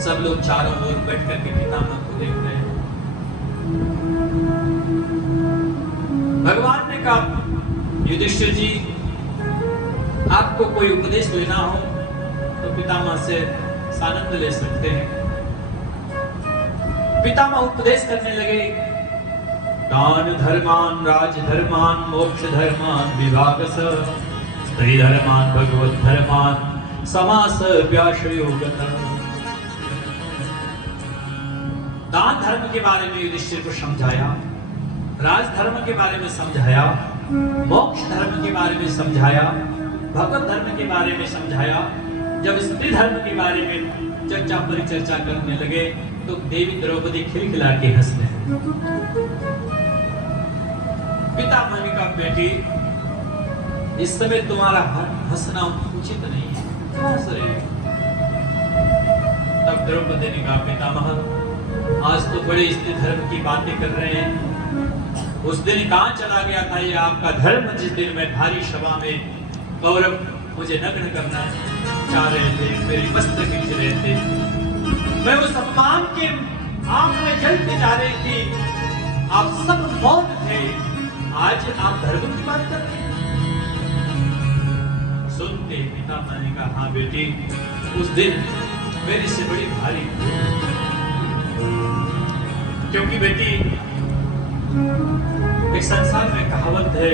सब लोग चारों ओर बैठ करके पितामह को देख रहे हैं। भगवान ने कहा, युधिष्ठिर जी, आपको कोई उपदेश लेना हो तो पितामह से आनंद ले सकते हैं। पितामह उपदेश करने लगे। दान धर्मान, राज धर्मान, मोक्ष धर्मान, विभागस, स्त्री धर्मान, भगवत धर्मान, समास व्यास योगत। दान धर्म के बारे में युधिष्ठिर को समझाया, राज धर्म के बारे में समझाया, मोक्ष धर्म के बारे में समझाया, भगवत धर्म के बारे में समझाया। जब स्त्री धर्म के बारे में चर्चा परिचर्चा करने लगे तो देवी द्रौपदी खिलखिला के हंसने। पितामह ने कहा, बेटी, इस समय तुम्हारा हंसना उचित नहीं है, क्यों हंस रहे हो? तब द्रौपदी ने कहा, पितामह, आज तो बड़े स्त्री धर्म की बातें कर रहे हैं। उस दिन कहां चला गया था ये आपका धर्म, जिस दिन मैं भारी सभा में कौरव मुझे नग्न करना चाह रहे थे, मेरी वस्त्र खींच रहे थे, मैं उस अपमान के आग में जलते जा रही थी, आप सब मौन थे, आज आप धर्म की बात कर रहे हैं। सुनते पितामह ने कहा, हाँ बेटी, उस दिन मेरे से बड़ी भारी, क्योंकि बेटी एक संसार में कहावत है,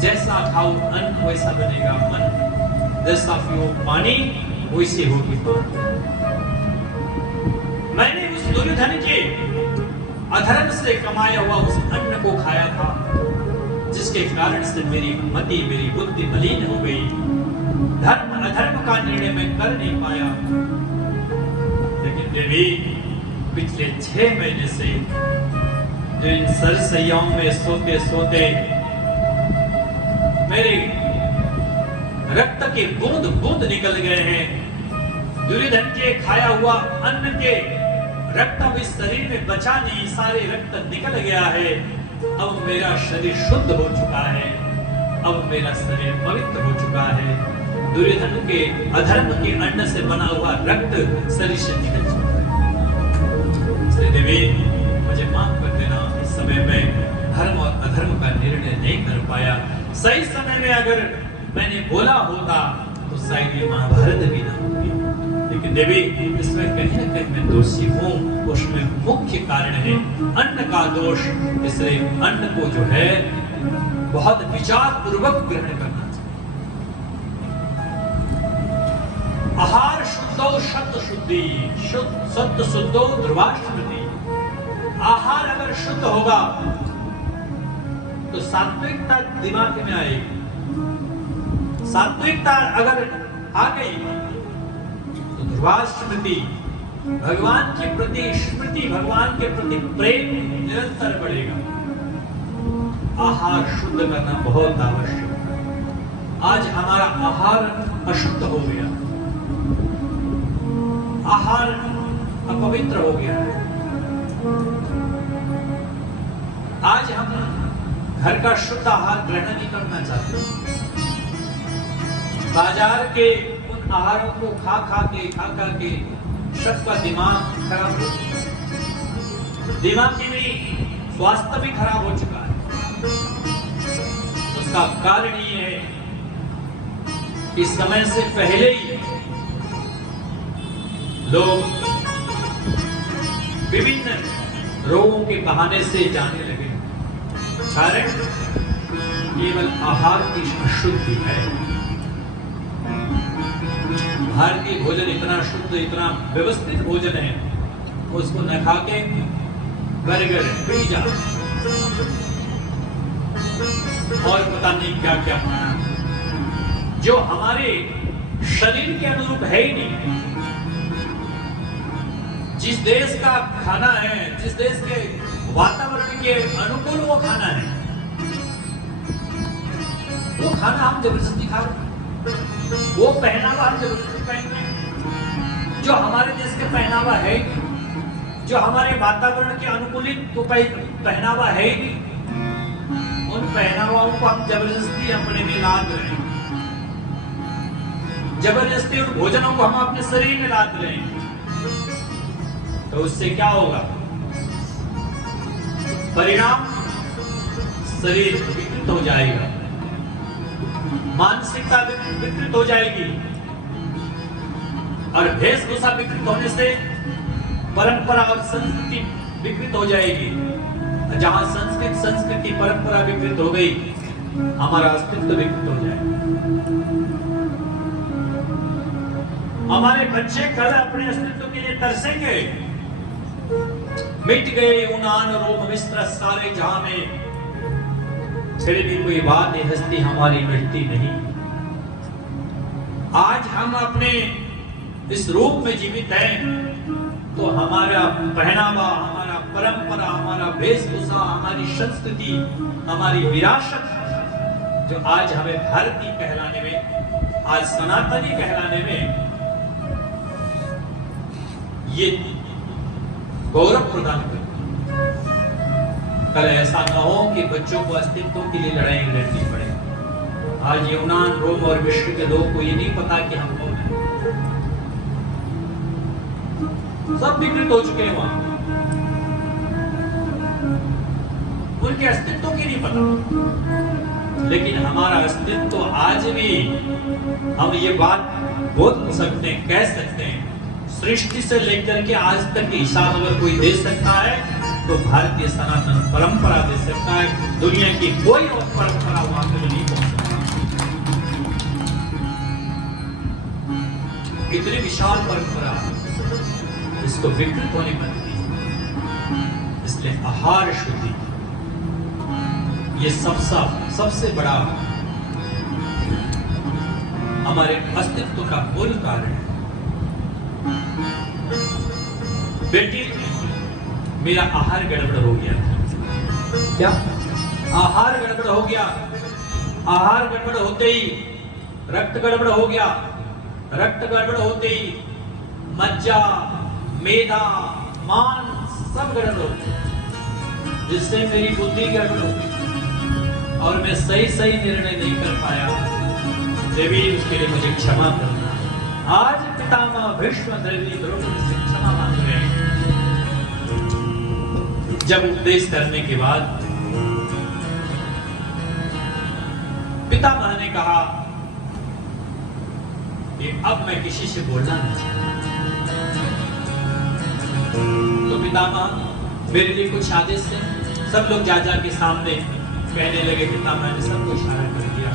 जैसा खाओ अन्न वैसा बनेगा मन, जैसा पियो पानी वैसे होगी बात। मैंने उस दुर्योधन के अधर्म से कमाया हुआ उस अन्न को खाया था, जिसके कारण से मेरी मति, मेरी बुद्धि मलिन हो गई। धर्म अधर्म का निर्णय मैं कर नहीं पाया। लेकिन देवी, पिछले 6 महीने से जो इन सरसैयाओं में सोते सोते मेरे रक्त के बूंद बूंद निकल गए हैं। दुर्योधन के खाया हुआ अन्न के रक्त अब इस शरीर में बचा नहीं, सारे रक्त निकल गया है। अब मेरा शरीर शुद्ध हो चुका है, अब मेरा शरीर पवित्र हो चुका है। दुर्योधन के अधर्म के अन्न से बना हुआ रक्त शरीर से निकल चुका है। श्री देवी, मुझे माफ कर देना, इस समय में धर्म और अधर्म का निर्णय नहीं कर पाया। सही समय में अगर मैंने बोला होता तो शायद ये महाभारत भी ना होती। लेकिन देवी, इसमें कहीं न कहीं मैं दोषी हूँ। उसमें मुख्य कारण है अन्न का दोष। इसलिए अन्न को जो है बहुत विचार पूर्वक ग्रहण करना चाहिए। आहार शुद्धो सत्य शुद्धि, सत्य शुद्धो ध्रुवाश्रुति। आहार अगर शुद्ध होगा तो सात्विकता दिमाग में आएगी। सात्विकता अगर आ गई तो ध्रुवास्मृति, भगवान के प्रति स्मृति, भगवान के प्रति प्रेम निरंतर बढ़ेगा। आहार शुद्ध करना बहुत आवश्यक है। आज हमारा आहार अशुद्ध हो गया, आहार अपवित्र हो गया है। आज हम घर का शुद्ध आहार ग्रहण नहीं करना चाहते। बाजार के उन आहारों को खा खा के सबका दिमाग खराब हो चुका है, दिमाग की भी स्वास्थ्य भी खराब हो चुका है। उसका कारण ये है कि समय से पहले ही लोग विभिन्न रोगों के बहाने से जाने लगे। कारण केवल आहार की अशुद्धि है। भारतीय भोजन इतना शुद्ध, इतना व्यवस्थित भोजन है, उसको न खा के बर्गर, पिज्जा और पता नहीं क्या क्या खाना, जो हमारे शरीर के अनुरूप है ही नहीं। जिस देश का खाना है, जिस देश के वातावरण के अनुकूल वो खाना है, वो खाना हम जबरदस्ती खा रहे हैं। वो पहनावा हम जबरदस्ती पहनते हैं, जो हमारे देश के पहनावा है, जो हमारे वातावरण के अनुकूलित तो पहनावा है ही नहीं, उन पहनावाओं को हम जबरदस्ती अपने में लाद रहे हैं। जबरदस्ती उन भोजनों को हम अपने शरीर में लाद रहे हैं। तो उससे क्या होगा? परिणाम शरीर विकृत हो जाएगा, मानसिकता विकृत हो जाएगी, और वेशभूषा विकृत होने से परंपरा और संस्कृति विकृत हो जाएगी। जहां संस्कृति परंपरा विकृत हो गई, हमारा अस्तित्व विकृत हो जाएगा। हमारे बच्चे कल अपने अस्तित्व के लिए तरसेंगे। मिट गए उनान रोम मिस्र सारे जहां में, फिर भी कोई बात हस्ती हमारी मिटती नहीं। आज हम अपने इस रूप में जीवित हैं, तो हमारा पहनावा, हमारा परंपरा, हमारा वेशभूषा, हमारी संस्कृति, हमारी विरासत, जो आज हमें भारतीय कहलाने में, आज सनातनी कहलाने में ये गौरव प्रदान करती। कल ऐसा न हो कि बच्चों को अस्तित्व के लिए लड़ाई लड़नी पड़े। आज यूनान, रोम और विश्व के लोगों को ये नहीं पता कि हम कौन हैं। सब विकृत हो चुके हैं वहां, उनके अस्तित्व की नहीं पता। लेकिन हमारा अस्तित्व आज भी, हम ये बात बोल सकते हैं, कह सकते हैं, सृष्टि से लेकर के आज तक के हिसाब अगर कोई दे सकता है तो भारतीय सनातन परंपरा दे सकता है। दुनिया की कोई और परंपरा वहां पर नहीं पहुंच सकती। इतनी विशाल परंपरा, इसको विकृत होने पर दी। इसलिए आहार शुद्धि ये सबसे बड़ा हमारे अस्तित्व का मूल कारण है। बेटी, मेरा आहार गड़बड़ हो गया। क्या? आहार गड़बड़ हो गया। आहार गड़बड़ होते ही रक्त गड़बड़ हो गया। रक्त गड़बड़ होते ही मज्जा, मेदा, मांस सब गड़बड़ हो गया, जिससे मेरी बुद्धि गड़बड़ हो गई और मैं सही निर्णय नहीं कर पाया। देवी, उसके लिए मुझे क्षमा करना। आज पितामह भीष्म देवी द्रौपदी से क्षमा मांग रहे हैं। जब उपदेश करने के बाद पितामह ने कहा कि अब मैं किसी से बोलना नहीं चाहता। तो पितामह मेरे लिए कुछ आदेश है। सब लोग जा के सामने कहने लगे। पितामह ने सबको इशारा कर दिया,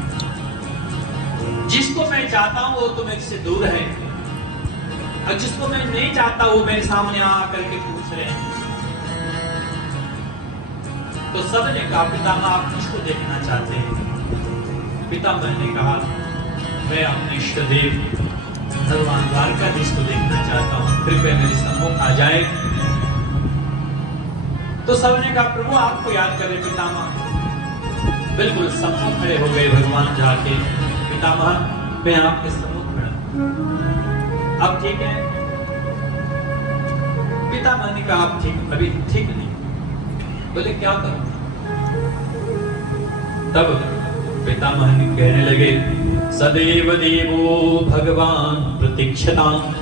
जिसको मैं चाहता हूं वो तो मेरे से दूर है, और जिसको मैं नहीं चाहता वो मेरे सामने आकर के पूछ रहे हैं। तो सबने कहा, पितामह आप किसको देखना चाहते हैं? पितामह ने कहा, मैं अपने इष्ट देव भगवान द्वारकाधीश को देखना चाहता हूँ, कृपया मेरे सम्मुख आ जाए। तो सबने कहा, प्रभु आपको याद करें। पितामह बिल्कुल सम्मुख खड़े हो गए भगवान जाके। पितामह, मैं आपके सम्मुख खड़ा। अब ठीक है? पितामह ने कहा, आप ठीक, अभी ठीक नहीं। बोले क्या करूं? तब पितामह कहने लगे, सदैव देवो भगवान प्रतीक्षताम्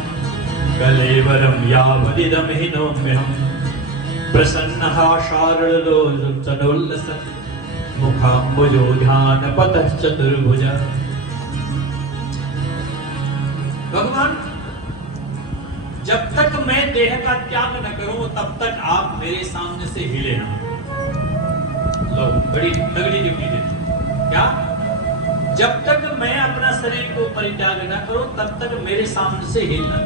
कलेवरं यावदिदं हि नौम्यहम् प्रसन्नः शारदलोचनोल्लसत् मुखाम्बुजो ध्यानपतः चतुर्भुज। भगवान, जब तक मैं देह का त्याग न करूं तब तक आप मेरे सामने से हिले ना। लो, बड़ी तगड़ी ड्यूटी देती। क्या? जब तक मैं अपना शरीर को परित्याग न करूं तब तक मेरे सामने से हिलना नहीं।